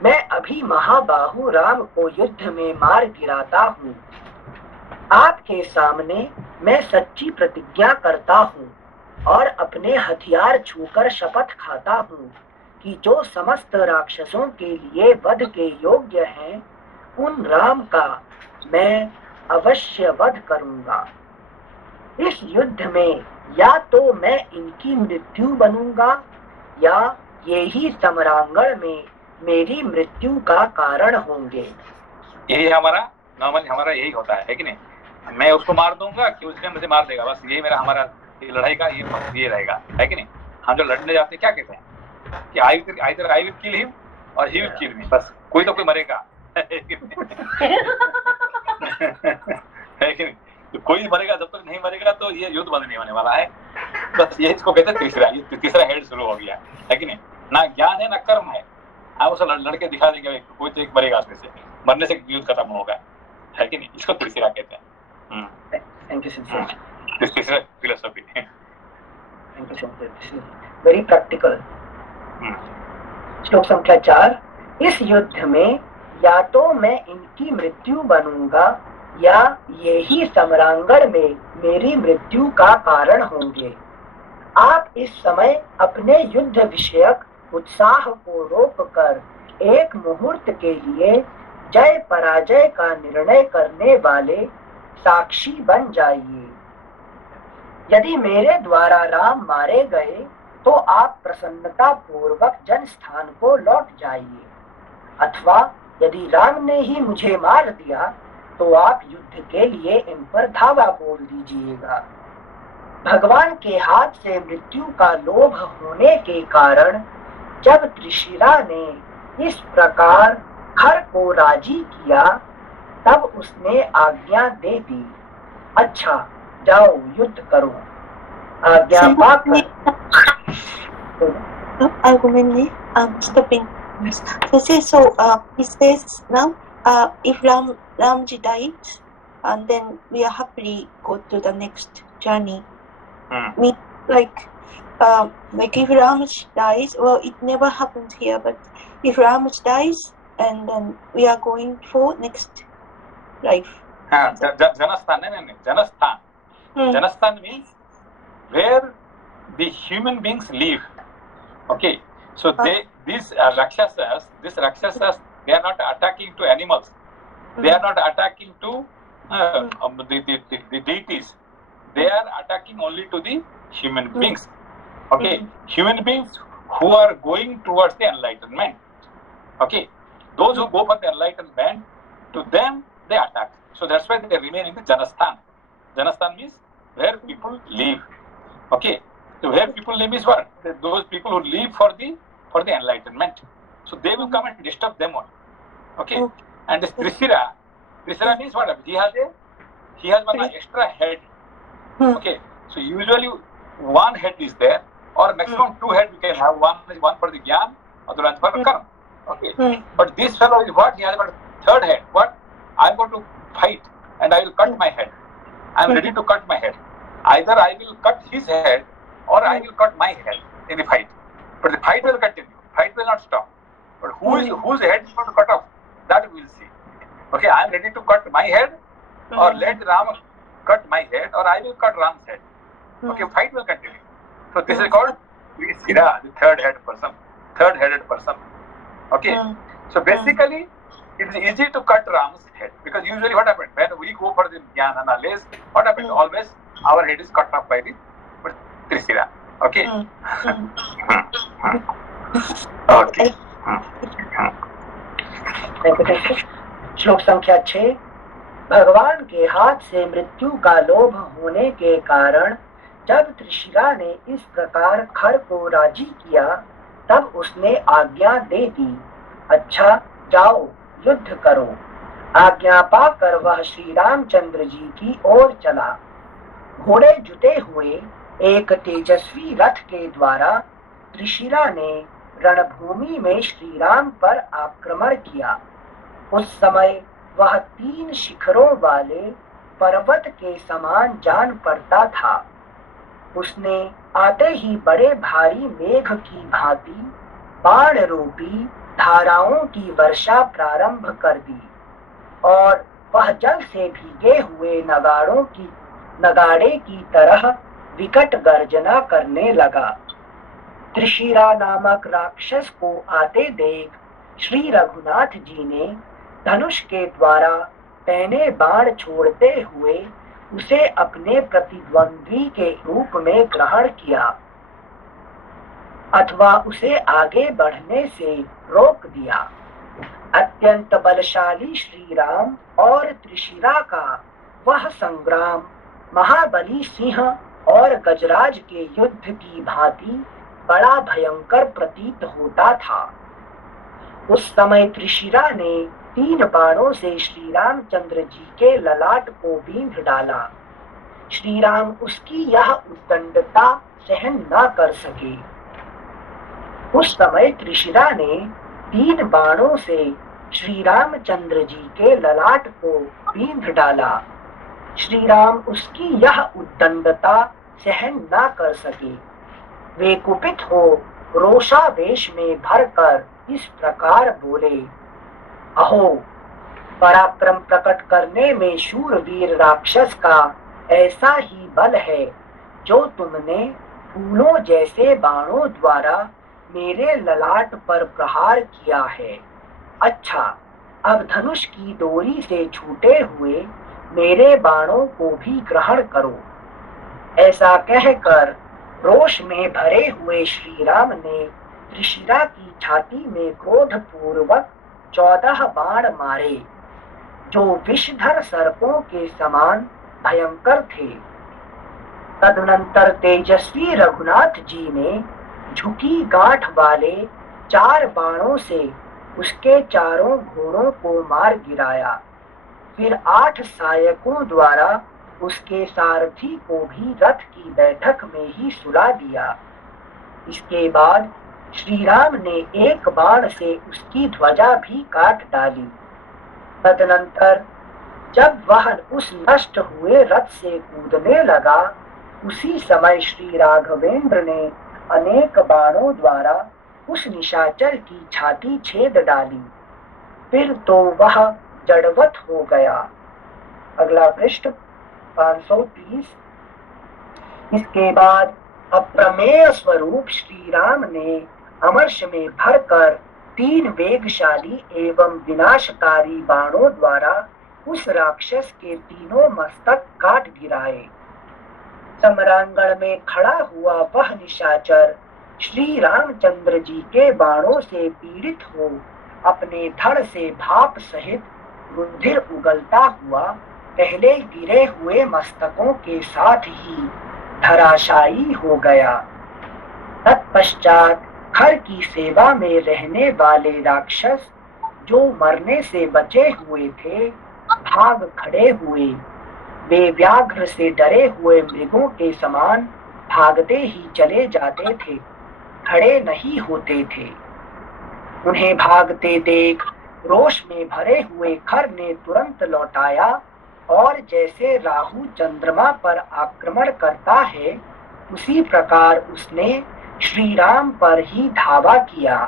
मैं अभी महाबाहु राम को युद्ध में मार गिराता हूँ। आपके सामने मैं सच्ची प्रतिज्ञा करता हूँ और अपने हथियार छूकर शपथ खाता हूँ कि जो समस्त राक्षसों के लिए वध के योग्य हैं, उन राम का मैं अवश्य वध करूंगा। इस युद्ध में या तो मैं इनकी मृत्यु बनूंगा या ये ही समरांगण में मेरी मृत्यु का कारण होंगे। यही हमारा नॉर्मल हमारा यही होता है कि नहीं? मैं उसको मार दूंगा कि उसने मुझे मार देगा, बस यही मेरा हमारा लड़ाई का ये रहेगा, है कि नहीं? हम जो लड़ने जाते हैं क्या कहते हैं कि आई विल किल हिम और ही विल किल मी, बस कोई तो कोई मरेगा, है कि नहीं? तो कोई मरेगा, जब तक नहीं मरेगा तो ये युद्ध बंद नहीं होने वाला है। बस ये इसको कहते हैं तीसरा हेड शुरू हो गया, है कि नहीं? ना ज्ञान है ना कर्म है, आप उसे लड़के दिखा देंगे कोई तो एक मरेगा, उसमें से मरने से युद्ध खत्म होगा, है कि नहीं? इसको तीसरा कहते हैं। Thank you, Sensei. तीसरा philosophy. Thank you, Sensei. This is very practical. श्लोक संख्या 4। इस युद्ध में या तो मैं इनकी मृत्यु बनूंगा या ये ही समरांगण में मेरी मृत्यु का कारण होंगे। आप इस समय अपने युद्ध विषयक उत्साह को रोककर एक मुहूर्त के लिए जय पराजय का निर्णय करने वाले साक्षी बन जाइए। यदि मेरे द्वारा राम मारे गए तो आप प्रसन्नता पूर्वक जन स्थान को लौट जाइए, अथवा यदि राम ने ही मुझे मार दिया तो आप युद्ध के लिए इन पर धावा बोल दीजिएगा। भगवान के हाथ से मृत्यु का लोभ होने के कारण जब त्रिशिरा ने इस प्रकार खर को राजी किया, तब उसने आज्ञा दे दी, अच्छा जाओ युद्ध करो। आज्ञा पाकर argument stopping. So he says now, if Ramji dies, and then we are happily go to the next journey. Mean like if Ramj dies, well, it never happens here, but if Ramj dies, and then we are going for next life. Janasthan, Janasthan. Janasthan means where the human beings live. Okay, so these Rakshasas, they are not attacking to animals. They are not attacking to the deities. They are attacking only to the human beings. Okay, human beings who are going towards the enlightenment. Okay, those who go for the enlightenment, to them they attack. So that's why they remain in the Janasthan. Janasthan means where people live. Okay, so where people live is what? Those people who live for the enlightenment. So they will come and disturb them all. Okay, and this Trisira means what? He has one extra head. Okay, so usually one head is there, or maximum two heads we can have. One is one for the Gyan, other one for the Karma. Okay, but this fellow is what? He has got a third head. What? I am going to fight and I will cut my head. I am ready to cut my head. Either I will cut his head or I will cut my head in the fight. But the fight will continue. Fight will not stop. But whose head is going to cut off? That we will see. Okay, I am ready to cut my head, or let Ram cut my head, or I will cut Ram's head. Okay, fight will continue. So this is called Sira, the third-headed person. Okay, so basically it is easy to cut Ram's head, because usually what happens when we go for the Jnana knowledge, what happens? Always our head is cut off by the Trisira. Okay. Okay. श्लोक संख्या 6। भगवान के हाथ से मृत्यु का लोभ होने के कारण जब त्रिशिरा ने इस प्रकार खर को राजी किया, तब उसने आज्ञा दे दी, अच्छा जाओ युद्ध करो। आज्ञा पाकर वह श्री रामचंद्र जी की ओर चला। घोड़े जुते हुए एक तेजस्वी रथ के द्वारा त्रिशिरा ने रणभूमि में श्री राम पर आक्रमण किया। उस समय वह 3 शिखरों वाले पर्वत के समान जान पड़ता था। उसने आते ही बड़े भारी मेघ की भांति बाण रूपी धाराओं की वर्षा प्रारंभ कर दी और वह जल से भीगे हुए नगाड़े की तरह विकट गर्जना करने लगा। त्रिशिरा नामक राक्षस को आते देख श्री रघुनाथ जी ने धनुष के द्वारा पैने बाण छोड़ते हुए उसे अपने प्रतिद्वंद्वी के रूप में ग्रहण किया अथवा उसे आगे बढ़ने से रोक दिया। अत्यंत बलशाली श्री राम और त्रिशिरा का वह संग्राम महाबली सिंह और गजराज के युद्ध की भांति बड़ा भयंकर प्रतीत होता था। उस समय त्रिशिरा ने 3 बाणों से श्री रामचंद्र जी के ललाट को बींध डाला। श्री राम उसकी यह उद्दंडता सहन न कर सके। उस समय त्रिशिरा ने 3 बाणों से श्री रामचंद्र जी के ललाट को बींध डाला। श्री राम उसकी यह उद्दंडता सहन न कर सके। वे कुपित हो रोषावेश में भरकर इस प्रकार बोले, अहो, पराक्रम प्रकट करने में शूरवीर राक्षस का ऐसा ही बल है जो तुमने फूलों जैसे बाणों द्वारा मेरे ललाट पर प्रहार किया है। अच्छा, अब धनुष की डोरी से छूटे हुए मेरे बाणों को भी ग्रहण करो। ऐसा कहकर रोष में भरे हुए श्री राम ने त्रिशिरा की छाती में क्रोध पूर्वक 14 बाण मारे, जो विषधर सर्पों के समान भयंकर थे। तदनंतर तेजस्वी रघुनाथ जी ने झुकी गांठ वाले 4 बाणों से उसके चारों घोड़ों को मार गिराया। फिर 8 सहायकों द्वारा उसके सारथी को भी रथ की बैठक में ही सुला दिया। इसके बाद श्री राम ने 1 बाण से उसकी ध्वजा भी काट डाली। तदनंतर जब वह उस नष्ट हुए रथ से कूदने लगा, उसी समय श्री राघवेंद्र ने अनेक बाणों द्वारा उस निशाचर की छाती छेद डाली। फिर तो वह जड़वत हो गया। अगला पृष्ठ 530। इसके बाद अप्रमेय स्वरूप श्री राम ने अमर्ष में भरकर 3 वेगशाली एवं विनाशकारी बाणों द्वारा उस राक्षस के तीनों मस्तक काट गिराए। समरांगण में खड़ा हुआ वह निशाचर श्री रामचंद्र जी के बाणों से पीड़ित हो अपने धड़ से भाप सहित रुधिर उगलता हुआ पहले गिरे हुए मस्तकों के साथ ही धराशायी हो गया। तत्पश्चात खर की सेवा में रहने वाले राक्षस जो मरने से बचे हुए थे भाग खड़े हुए। वे व्याघ्र से डरे हुए मृगों के समान भागते ही चले जाते थे, खड़े नहीं होते थे। उन्हें भागते देख रोष में भरे हुए खर ने तुरंत लौटाया और जैसे राहु चंद्रमा पर आक्रमण करता है उसी प्रकार उसने श्री राम पर ही धावा किया।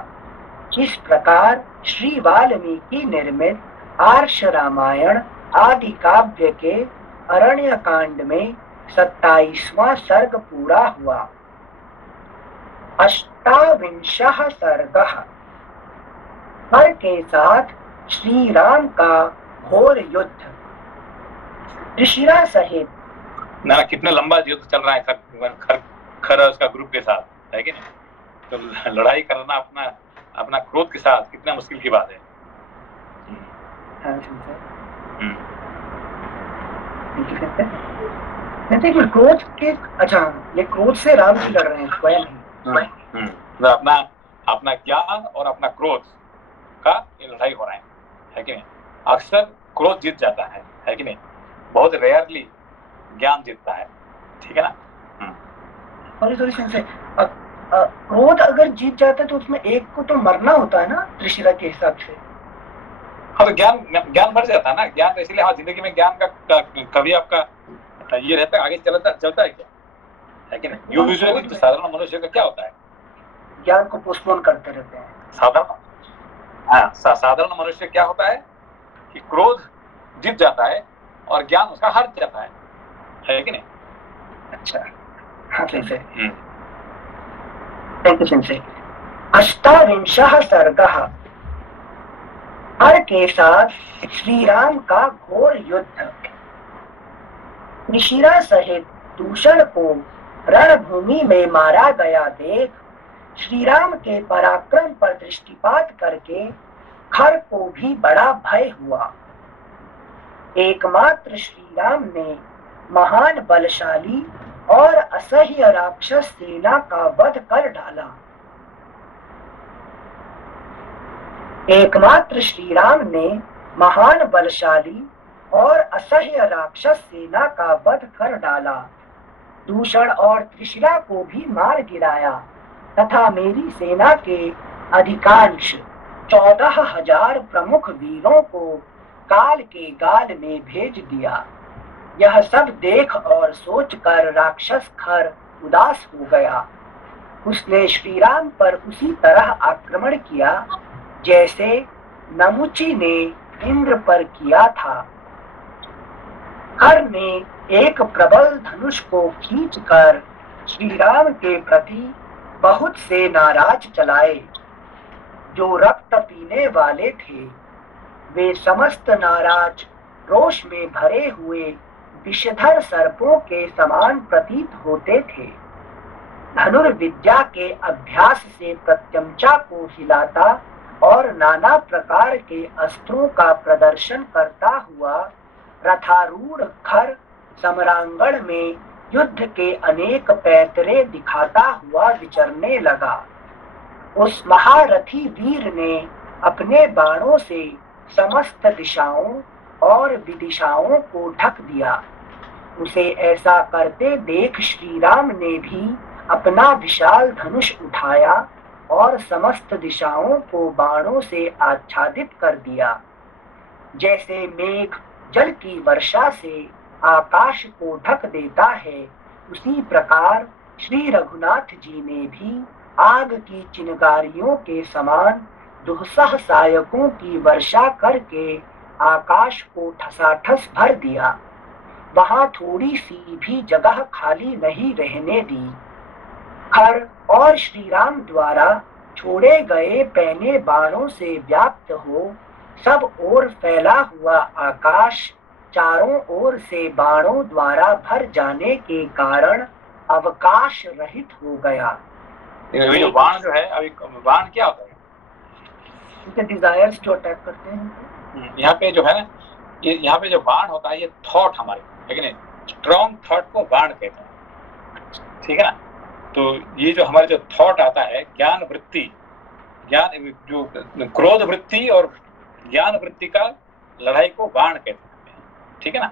इस प्रकार श्री वाल्मीकि निर्मित आर्ष रामायण आदि काव्य के अरण्य कांड में 27वां सर्ग पूरा हुआ। 28वां सर्ग खर के साथ श्री राम का घोर युद्ध। त्रिशिरा सहित ना कितना लंबा युद्ध चल रहा है खर उसका ग्रुप के साथ, है कि नहीं? तो लड़ाई करना अपना क्रोध के साथ कितना मुश्किल की बात है। क्रोध के, अच्छा, ये क्रोध से राम जी लड़ रहे हैं स्वयं ही। तो अपना ज्ञान और अपना क्रोध का ये लड़ाई हो रहा है कि नहीं? अक्सर क्रोध जीत जाता है कि नहीं? बहुत रेयरली ज्ञान जीतता है, ठीक है ना? क्रोध अगर जीत जाता है तो उसमें एक को तो मरना होता है ना त्रिशिरा के हिसाब से। हाँ तो ज्ञान मर जाता है ना, ज्ञान इसलिए हाँ जिंदगी में ज्ञान का कभी आपका ये रहता है, आगे चलता है क्या, है कि नहीं? यूजुअली तो साधारण मनुष्य का क्या होता है, ज्ञान को पोस्टपोन करते रहते हैं। साधारण मनुष्य क्या होता है कि क्रोध जीत जाता है और ज्ञान उसका हार जाता है कि नहीं? अच्छा, हाँ सही। Thank you sense. अष्टाविंशः सर्गः। हर के साथ श्री राम का घोर युद्ध। त्रिशिरा सहित दूषण को रणभूमि में मारा गया देख श्री राम के पराक्रम पर दृष्टिपात करके खर को भी बड़ा भय हुआ। एकमात्र श्री राम ने महान बलशाली और असह्य राक्षस सेना का वध कर डाला। एकमात्र श्री राम ने महान बलशाली और असह्य राक्षस सेना का वध कर डाला, दूषण और त्रिशिरा को भी मार गिराया तथा मेरी सेना के अधिकांश 14,000 प्रमुख वीरों को काल के गाल में भेज दिया। यह सब देख और सोचकर राक्षस खर उदास हो गया। उसने श्री राम पर उसी तरह आक्रमण किया जैसे नमुची ने इंद्र पर किया था। खर ने एक प्रबल धनुष को खींचकर श्री राम के प्रति बहुत से नाराज चलाए। जो रक्त पीने वाले थे वे समस्त नाराज रोष में भरे हुए विषधर सर्पों के समान प्रतीत होते थे। धनुर्विद्या के अभ्यास से प्रत्यंचा को हिलाता और नाना प्रकार के अस्त्रों का प्रदर्शन करता हुआ रथारूढ़ खर समरांगण में युद्ध के अनेक पैतरे दिखाता हुआ विचरने लगा। उस महारथी वीर ने अपने बाणों से समस्त दिशाओं और विदिशाओं को ढक दिया। उसे ऐसा करते देख श्री राम ने भी अपना विशाल धनुष उठाया और समस्त दिशाओं को बाणों से आच्छादित कर दिया। जैसे मेघ जल की वर्षा से आकाश को ढक देता है, उसी प्रकार श्री रघुनाथ जी ने भी आग की चिनगारियों के समान दुस्सह सायकों की वर्षा करके आकाश को ठसाठस भर दिया। वहां थोड़ी सी भी जगह खाली नहीं रहने दी। खर और श्री राम द्वारा छोड़े गए पैने बाणों से व्याप्त हो सब ओर फैला हुआ आकाश चारों ओर से बाणों द्वारा भर जाने के कारण अवकाश रहित हो गया। ये बाण जो है, अभी बाण क्या होता है? डिजायर्स जो अटैक करते हैं। यहाँ पे जो है ना, ये यहाँ पे जो बाण होता है ये थॉट हमारे, लेकिन स्ट्रॉन्ग थॉट को बाण कहते हैं, ठीक है ना? तो ये जो हमारे जो थॉट आता है, ज्ञान वृत्ति, ज्ञान जो क्रोध वृत्ति और ज्ञान वृत्ति का लड़ाई को बाण कहते हैं, ठीक है ना?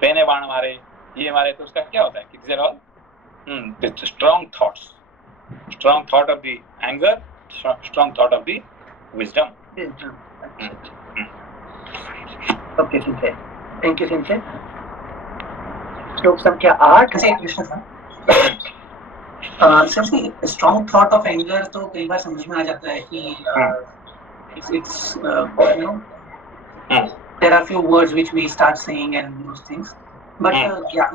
पहने बाण मारे, ये मारे, तो उसका क्या होता है कि these are all strong thoughts, strong thought of the anger, strong thought of the wisdom. Okay sensei, thank you sensei. श्लोक संख्या 8। सबसे स्ट्रॉन्ग थॉट ऑफ एंगर तो कई बार समझ में आ जाता है कि it's you know there are few words which we start saying and those things, but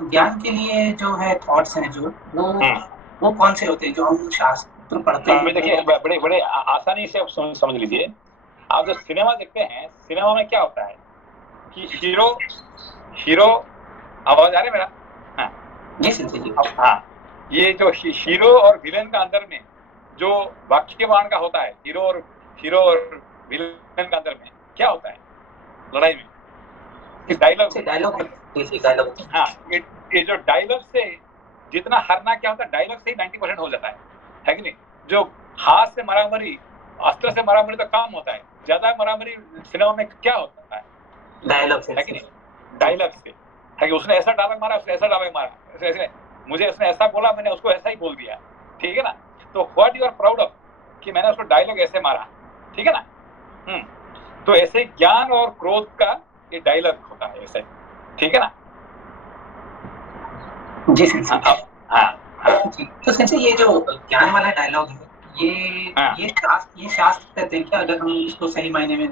ज्ञान के लिए जो है थॉट्स हैं जो वो कौन से होते हैं जो हम शास्त्र पढ़ते हैं? देखिए बड़े आसानी से आप समझ लीजिए। आप जो सिनेमा देखते हैं, सिनेमा में क्या होता है कि हीरो आवाज आ रहा है मेरा? हाँ, ये जो हीरो और विलेन का अंदर में जो वाक्य बाण का होता है, हीरो और विलेन का अंदर में क्या होता है लड़ाई में? डायलॉग। हाँ, ये जो डायलॉग से जितना हारना क्या होता है, डायलॉग से ही 90% हो जाता है कि नहीं? जो हाथ से मारामारी, अस्त्र से मारामारी तो कम होता है, ज्यादा मारामारी सिनेमा में क्या होता है? डायलॉग से, है कि नहीं? डायलॉग से है कि उसने ऐसा डायलॉग मारा, उसने ऐसा डायलॉग मारा, ऐसे मुझे उसने ऐसा बोला, मैंने उसको ऐसा ही बोल दिया, ठीक है ना? तो what you are proud of, कि मैंने उसको डायलॉग ऐसे मारा, ठीक है ना। तो ऐसे ज्ञान और क्रोध का ये डायलॉग होता है ऐसे, ठीक है ना। जी सेंसे। हाँ जी, तो सेंसे ये जो ज्ञान वाला डायलॉग है, ये शास्त्र कहते हैं क्या, अगर हम इसको सही मायने में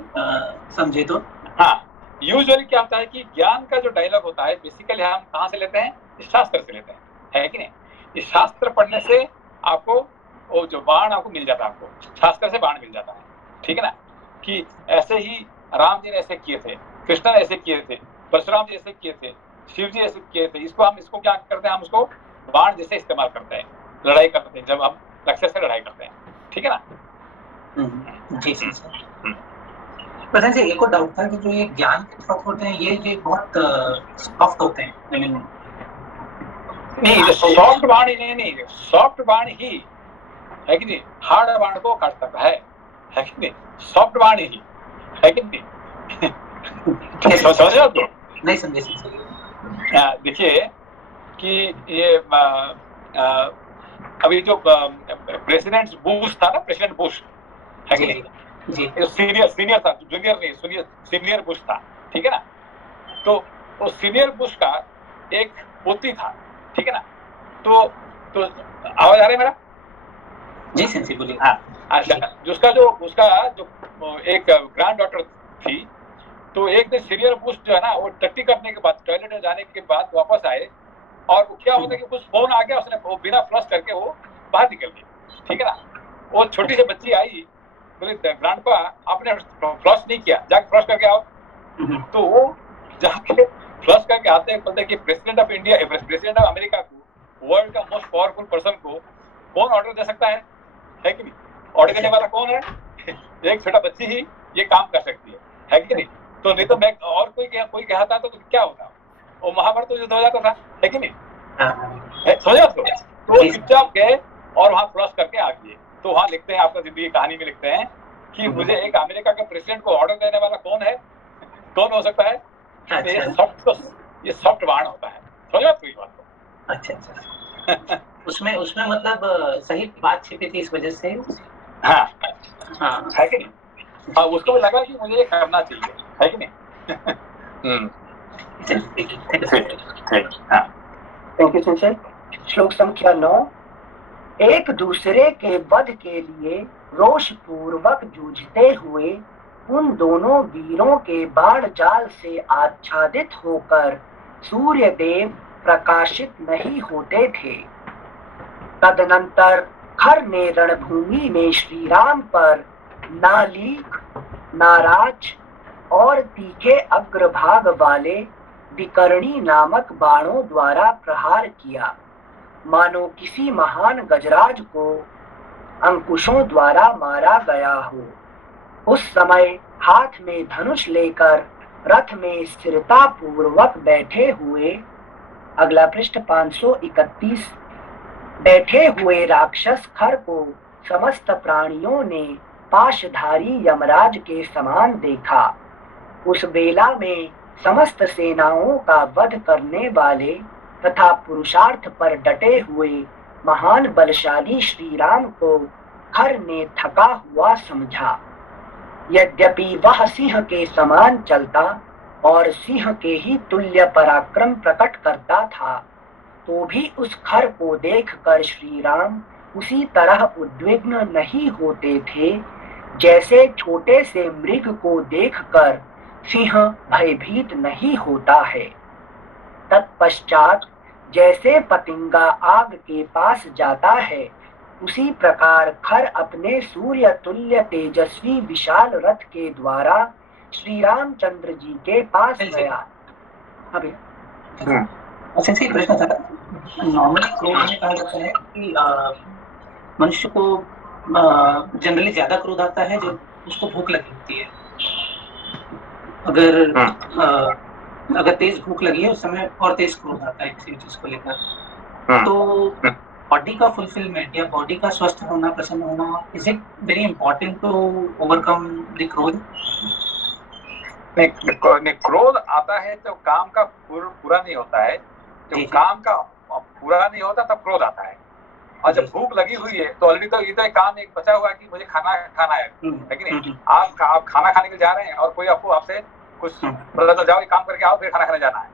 समझे तो? हाँ, यूजुअली क्या होता है कि ज्ञान का जो डायलॉग होता है बेसिकली हम कहाँ से लेते हैं, इस शास्त्र से लेते हैं, है कि नहीं। इस शास्त्र पढ़ने से आपको वो जो बाण आपको मिल जाता है, आपको शास्त्र से बाण मिल जाता है, ठीक है ना। कि ऐसे ही राम जी ने ऐसे किए थे, कृष्ण ने ऐसे किए थे, परशुराम जी ऐसे किए थे, शिव जी ऐसे किए थे। इसको क्या करते हैं, हम उसको बाण जैसे इस्तेमाल करते हैं, लड़ाई करते हैं, जब हम राक्षस से लड़ाई करते हैं, ठीक है ना। जी सर। प्रधान जी, एक और डाउट था कि जो ये ज्ञान के थॉट होते हैं, ये बहुत सॉफ्ट होते हैं। आई मीन नहीं, सॉफ्ट बाण ही नहीं, सॉफ्ट बाण ही है कि नहीं, हार्ड बाण को काट सकता है कि नहीं, सॉफ्ट बाण ही है कि नहीं। समझ रहे हो? नहीं समझे। देखिए कि ये अभी जो प्रेसिडेंट बुश था ना, प्रेसिडेंट बुश है कि नहीं, जी सीनियर था, जूनियर नहीं, सीनियर बुश था, ठीक है ना। तो वो सीनियर बुश का एक पोती था, ठीक है ना। तो आवाज आ रहा है मेरा? जी सेंसे बोलिए। हाँ, अच्छा, उसका जो एक ग्रैंड डॉटर थी, तो एक दिन सीनियर बुश जो है ना, वो टट्टी करने के बाद, टॉयलेट में जाने के बाद वापस आए, और क्या होता है कि कुछ फोन आ गया, उसने वो बिना फ्लश करके वो बाहर निकल गई, ठीक है ना। वो छोटी सी बच्ची आई, बोले ग्रैंडपा आपने फ्लश नहीं किया, जाके फ्लश करके आओ। तो वो जाके फ्लश करके आते हैं, बोलते हैं कि president of India, president of America को, वर्ल्ड का मोस्ट पावरफुल पर्सन को कौन ऑर्डर दे सकता है कि नहीं। ऑर्डर देने वाला कौन है? एक छोटा बच्ची ही ये काम कर सकती है कि नहीं। तो नहीं तो मैं और कोई कहता तो क्या होता, वो महाभारत तो युद्ध हो जाता था, है कि नहीं। समझा आपको? तो चुपचाप गए और वहां फ्लश करके आ गए। तो वहां लिखते हैं, आपका जिंदगी कहानी में लिखते हैं कि मुझे एक अमेरिका के प्रेसिडेंट को ऑर्डर देने वाला कौन है, कौन हो सकता है। ये सॉफ्ट बाण होता है, समझ आपको ये बात को? अच्छा। उसमें मतलब सही बात छिपी थी, इस वजह से। हाँ है कि नहीं। हाँ, उसको लगा कि मुझे ये करना चाहिए, है कि नहीं। Thank you Sanjay. श्लोक संख्या 9। एक दूसरे के वध के लिए रोष पूर्वक जूझते हुए उन दोनों वीरों के बाण जाल से आच्छादित होकर सूर्य देव प्रकाशित नहीं होते थे। तदनंतर खर ने रणभूमि में श्री राम पर नालीक, नाराज और तीखे अग्रभाग वाले विकर्णी नामक बाणों द्वारा प्रहार किया, मानो किसी महान गजराज को अंकुशों द्वारा मारा गया हो। उस समय हाथ में धनुष लेकर रथ में स्थिरता पूर्वक बैठे हुए, अगला पृष्ठ 531, बैठे हुए राक्षस खर को समस्त प्राणियों ने पाशधारी यमराज के समान देखा। उस बेला में समस्त सेनाओं का वध करने वाले तथा पुरुषार्थ पर डटे हुए महान बलशाली श्री राम को खर ने थका हुआ समझा। यद्यपि वह सिंह के समान चलता और सिंह के ही तुल्य पराक्रम प्रकट करता था, तो भी उस खर को देखकर श्री राम उसी तरह उद्विग्न नहीं होते थे जैसे छोटे से मृग को देखकर सिंह भयभीत नहीं होता है। तत्पश्चात जैसे पतिंगा आग के पास जाता है, उसी प्रकार खर अपने सूर्य तुल्य तेजस्वी विशाल रथ के द्वारा श्री रामचंद्र जी के पास गया। अभी अच्छा, एक प्रश्न था। नॉर्मली क्रोध में कहा जाता है कि मनुष्य को जनरली ज्यादा क्रोध आता है जब उसको भूख लगी होती है। अगर तेज भूख लगी है उस समय और तेज क्रोध आता है किसी चीज को लेकर। तो बॉडी का फुलफिलमेंट या बॉडी का स्वस्थ होना, प्रसन्न होना, is it very important to overcome the krodh? क्रोध आता है जब काम का पूरा नहीं होता है, जब काम का पूरा नहीं होता तब क्रोध आता है। और जब भूख लगी हुई है तो ऑलरेडी तो ये तो एक काम एक बचा हुआ है कि मुझे खाना खाना है कि नहीं। आप खाना खाने के लिए जा रहे हैं और कोई आपसे कुछ बोला तो जाओ एक काम करके आओ फिर खाना खाने जाना है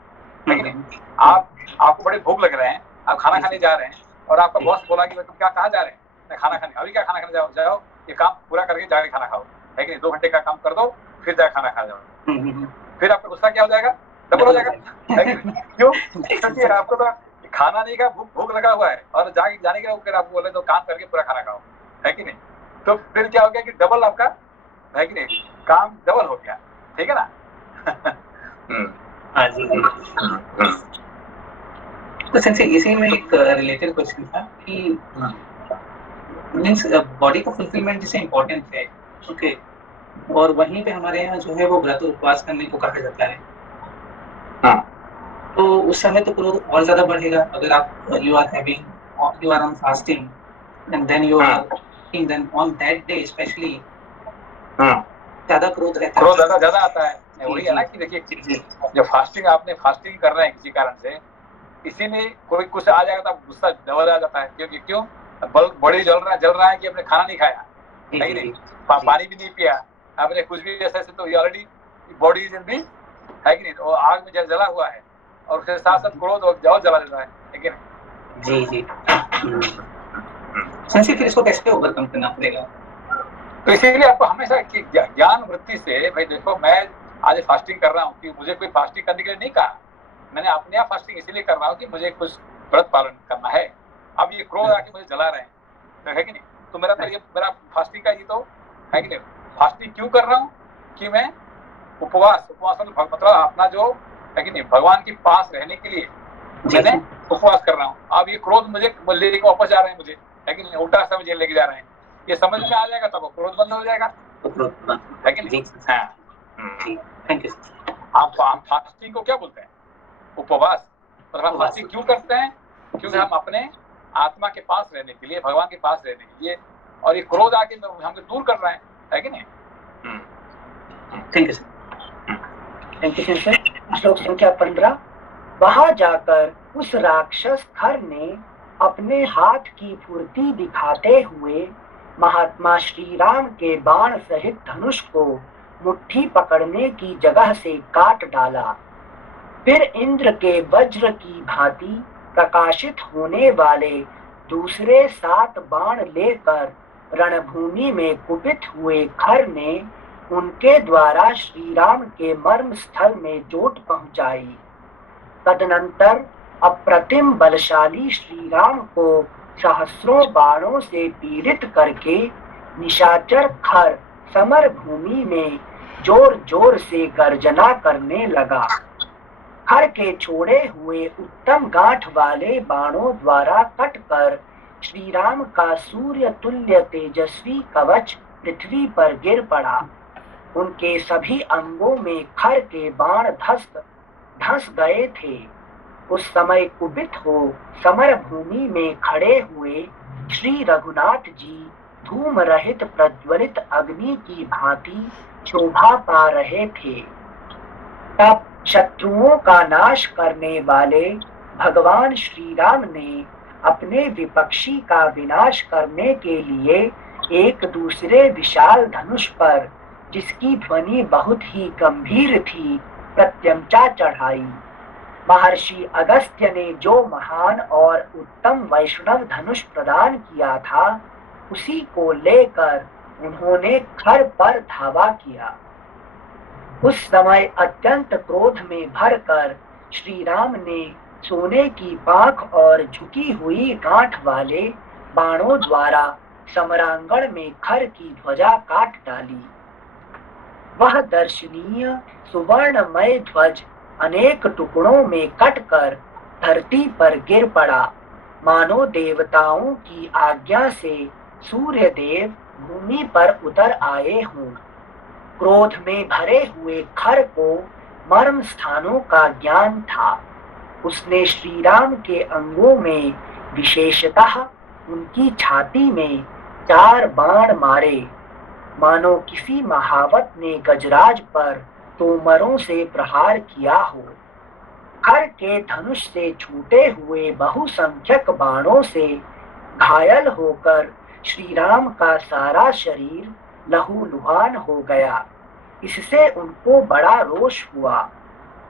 कि नहीं। आपको बड़ी भूख लग रहे हैं, आप खाना खाने जा रहे हैं और आपका बॉस बोला कि तुम क्या कहाँ जा रहे हैं, मैं खाना खाने। अभी क्या खाना खाने जाओ ये काम पूरा करके जाके खाना खाओ है कि नहीं, 2 घंटे का काम कर दो फिर जाके खाना खा जाओ। फिर आपका गुस्सा क्या हो जाएगा, डबल हो जाएगा है कि नहीं। क्यों? क्योंकि आपको तो खाना नहीं का भूख लगा हुआ है और जाने के फिर आपको बोले तो काम करके पूरा खाना खाओ है कि नहीं। तो फिर क्या हो गया कि डबल आपका है कि नहीं, काम डबल हो गया, ठीक है ना। हाँ जी। तो सेंसे इसी में एक रिलेटेड क्वेश्चन था कि मीन्स बॉडी का फुलफिलमेंट जैसे इम्पोर्टेंट है, ओके, और वहीं पे हमारे यहाँ जो है वो व्रत उपवास करने को कहा जाता है। हाँ, तो उस समय तो क्रोध और ज्यादा बढ़ेगा अगर आप you are on fasting and then you are eating, then on that day specially ज्यादा क्रोध रहता है, क्रोध ज्यादा आता है। वही है ना कि देखिए जब फास्टिंग कर रहे हैं किसी कारण से, इसीलिए कोई कुछ आ जाएगा तो गुस्सा डबल आ जाता है। क्यों बॉडी जल रहा है कि आपने खाना नहीं खाया है कि नहीं, पानी भी नहीं पिया आपने, कुछ भी ऐसे तो ऑलरेडी बॉडी इज इन दी है कि नहीं, तो आग में जला हुआ है और उसके साथ साथ क्रोध और जला देता है कि नहीं। जी संसी, फिर इसको कैसे ओवरकम करना पड़ेगा? तो इसीलिए आपको हमेशा ज्ञान वृत्ति से, भाई देखो मैं आज फास्टिंग कर रहा हूँ कि मुझे कोई फास्टिंग करने के लिए नहीं कहा, मैंने अपने आप फास्टिंग इसीलिए कर रहा हूँ कि मुझे कुछ व्रत पालन करना है। अब ये क्रोध आके मुझे जला रहे हैं तो है कि नहीं, तो मेरा फास्टिंग का ये तो है कि नहीं। फास्टिंग क्यों कर रहा हूँ कि मैं उपवास मतलब अपना जो है कि नहीं भगवान के पास रहने के लिए मैंने उपवास कर रहा हूँ। अब ये क्रोध मुझे लेके वापस जा रहे हैं, मुझे है कि नहीं उल्टा समझ लेके जा रहे हैं, ये समझ में आ जाएगा तब क्रोध बंद हो जाएगा है कि नहीं। Thank you. आप फास्टिंग को क्या बोलते हैं? उपवास। मतलब फास्टिंग क्यों करते हैं? क्योंकि हम अपने आत्मा के पास रहने के लिए, भगवान के पास रहने के लिए, और ये क्रोध आके हमसे दूर कर रहे हैं है कि नहीं। Thank you sir. श्लोक संख्या 15। वहां जाकर उस राक्षस खर ने अपने हाथ की फुर्ती दिखाते हुए महात्मा श्री राम के बाण सहित धनुष को मुट्ठी पकड़ने की जगह से काट डाला। फिर इंद्र के वज्र की भांति प्रकाशित होने वाले दूसरे 7 बाण लेकर रणभूमि में कुपित हुए खर ने उनके द्वारा श्री राम के मर्म स्थल में चोट पहुंचाई। तदनंतर अप्रतिम बलशाली श्री राम को सहस्रों बाणों से पीड़ित करके निशाचर खर समर भूमि में जोर जोर से गर्जना करने लगा। खर के छोड़े हुए उत्तम गांठ वाले बाणों द्वारा कटकर श्री राम का सूर्य तुल्य तेजस्वी कवच पृथ्वी पर गिर पड़ा। उनके सभी अंगों में खर के बाण धंस गए थे। उस समय कुपित हो समर भूमि में खड़े हुए श्री रघुनाथ जी धूम रहित प्रज्वलित अग्नि की भांति शोभा पा रहे थे। तब शत्रुओं का नाश करने वाले भगवान श्री राम ने अपने विपक्षी का विनाश करने के लिए एक दूसरे विशाल धनुष पर, जिसकी ध्वनि बहुत ही गंभीर थी, प्रत्यंचा चढ़ाई। महर्षि अगस्त्य ने जो महान और उत्तम वैष्णव धनुष प्रदान किया था, उसी को लेकर उन्होंने खर पर धावा किया। उस समय अत्यंत क्रोध में भरकर श्री राम ने सोने की पाख और झुकी हुई गांठ वाले बाणों द्वारा समरांगण में खर की ध्वजा काट डाली। वह दर्शनीय सुवर्णमय ध्वज अनेक टुकड़ों में कटकर धरती पर गिर पड़ा, मानो देवताओं की आज्ञा से सूर्य देव भूमि पर उतर आए हों। क्रोध में भरे हुए खर को मर्म स्थानों का ज्ञान था। उसने श्री राम के अंगों में, विशेषतः उनकी छाती में 4 बाण मारे, मानो किसी महावत ने गजराज पर तोमरों से प्रहार किया हो। खर के धनुष से छूटे हुए बहुसंख्यक बाणों से घायल होकर श्री राम का सारा शरीर लहूलुहान हो गया। इससे उनको बड़ा रोष हुआ।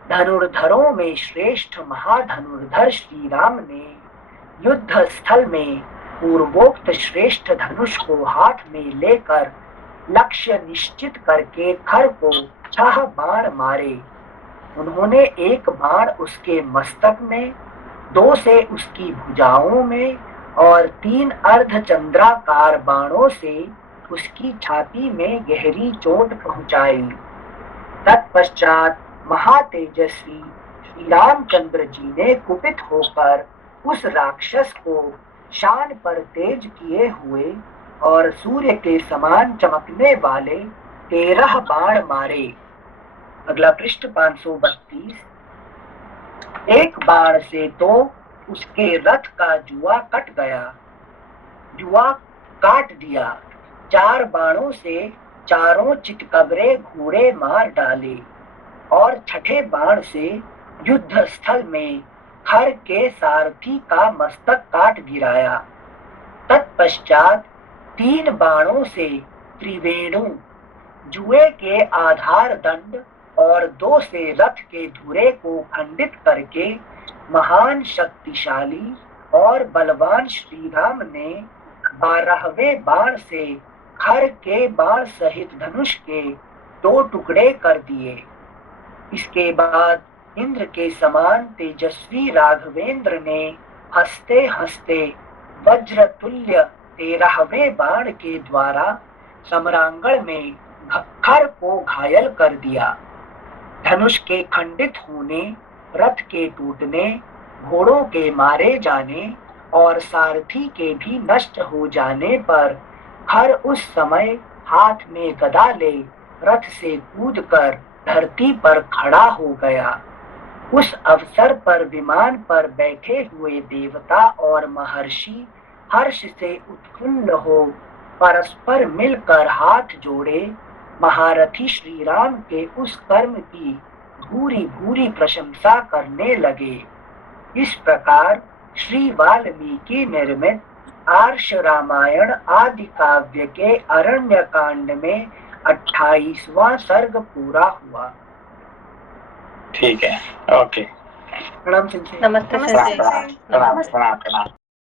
धनुर्धरों में श्रेष्ठ महाधनुर्धर श्री राम ने युद्ध स्थल में पूर्वोक्त श्रेष्ठ धनुष को हाथ में लेकर लक्ष्य निश्चित करके खर को 6 बाण मारे। उन्होंने एक बाण उसके मस्तक में, 2 से उसकी भुजाओं में और 3 अर्धचंद्राकार बाणों से उसकी छाती में गहरी चोट पहुंचाई। तत्पश्चात महातेजस्वी श्री रामचंद्र जी ने कुपित होकर उस राक्षस को शान पर तेज किए हुए और सूर्य के समान चमकने वाले 13 बाण मारे। अगला पृष्ठ 532। एक बाण से तो उसके रथ का जुआ कट गया, जुआ काट दिया। 4 बाणों से चारों चितकबरे घोड़े मार डाले और छठे बाण से युद्ध स्थल में खर के सारथी का मस्तक काट गिराया। तत्पश्चात 3 बाणों से त्रिवेणु, जुए के आधार दंड और 2 से रथ के धुरे को खंडित करके महान शक्तिशाली और बलवान श्री राम ने 12वें बाण से खर के बाण सहित धनुष के 2 टुकड़े कर दिए। इसके बाद इंद्र के समान तेजस्वी राघवेंद्र ने हंसते हंसते वज्र तुल्य 13वें बाण के द्वारा सम्रांगण में खर को घायल कर दिया। धनुष के खंडित होने, रथ के टूटने, घोड़ों के मारे जाने और सारथी के भी नष्ट हो जाने पर खर उस समय हाथ में गदा ले रथ से कूदकर धरती पर खड़ा हो गया। उस अवसर पर विमान पर बैठे हुए देवता और महर्षि हर्ष से उत्फुल्ल हो परस्पर मिलकर हाथ जोड़े महारथी श्री राम के उस कर्म की भूरी भूरी प्रशंसा करने लगे। इस प्रकार श्री वाल्मीकि निर्मित आर्ष रामायण आदि काव्य के अरण्य कांड में 28वां सर्ग पूरा हुआ। ठीक है, ओके। प्रणाम संजय। नमस्ते नमस्ते। संजय। प्रणाम।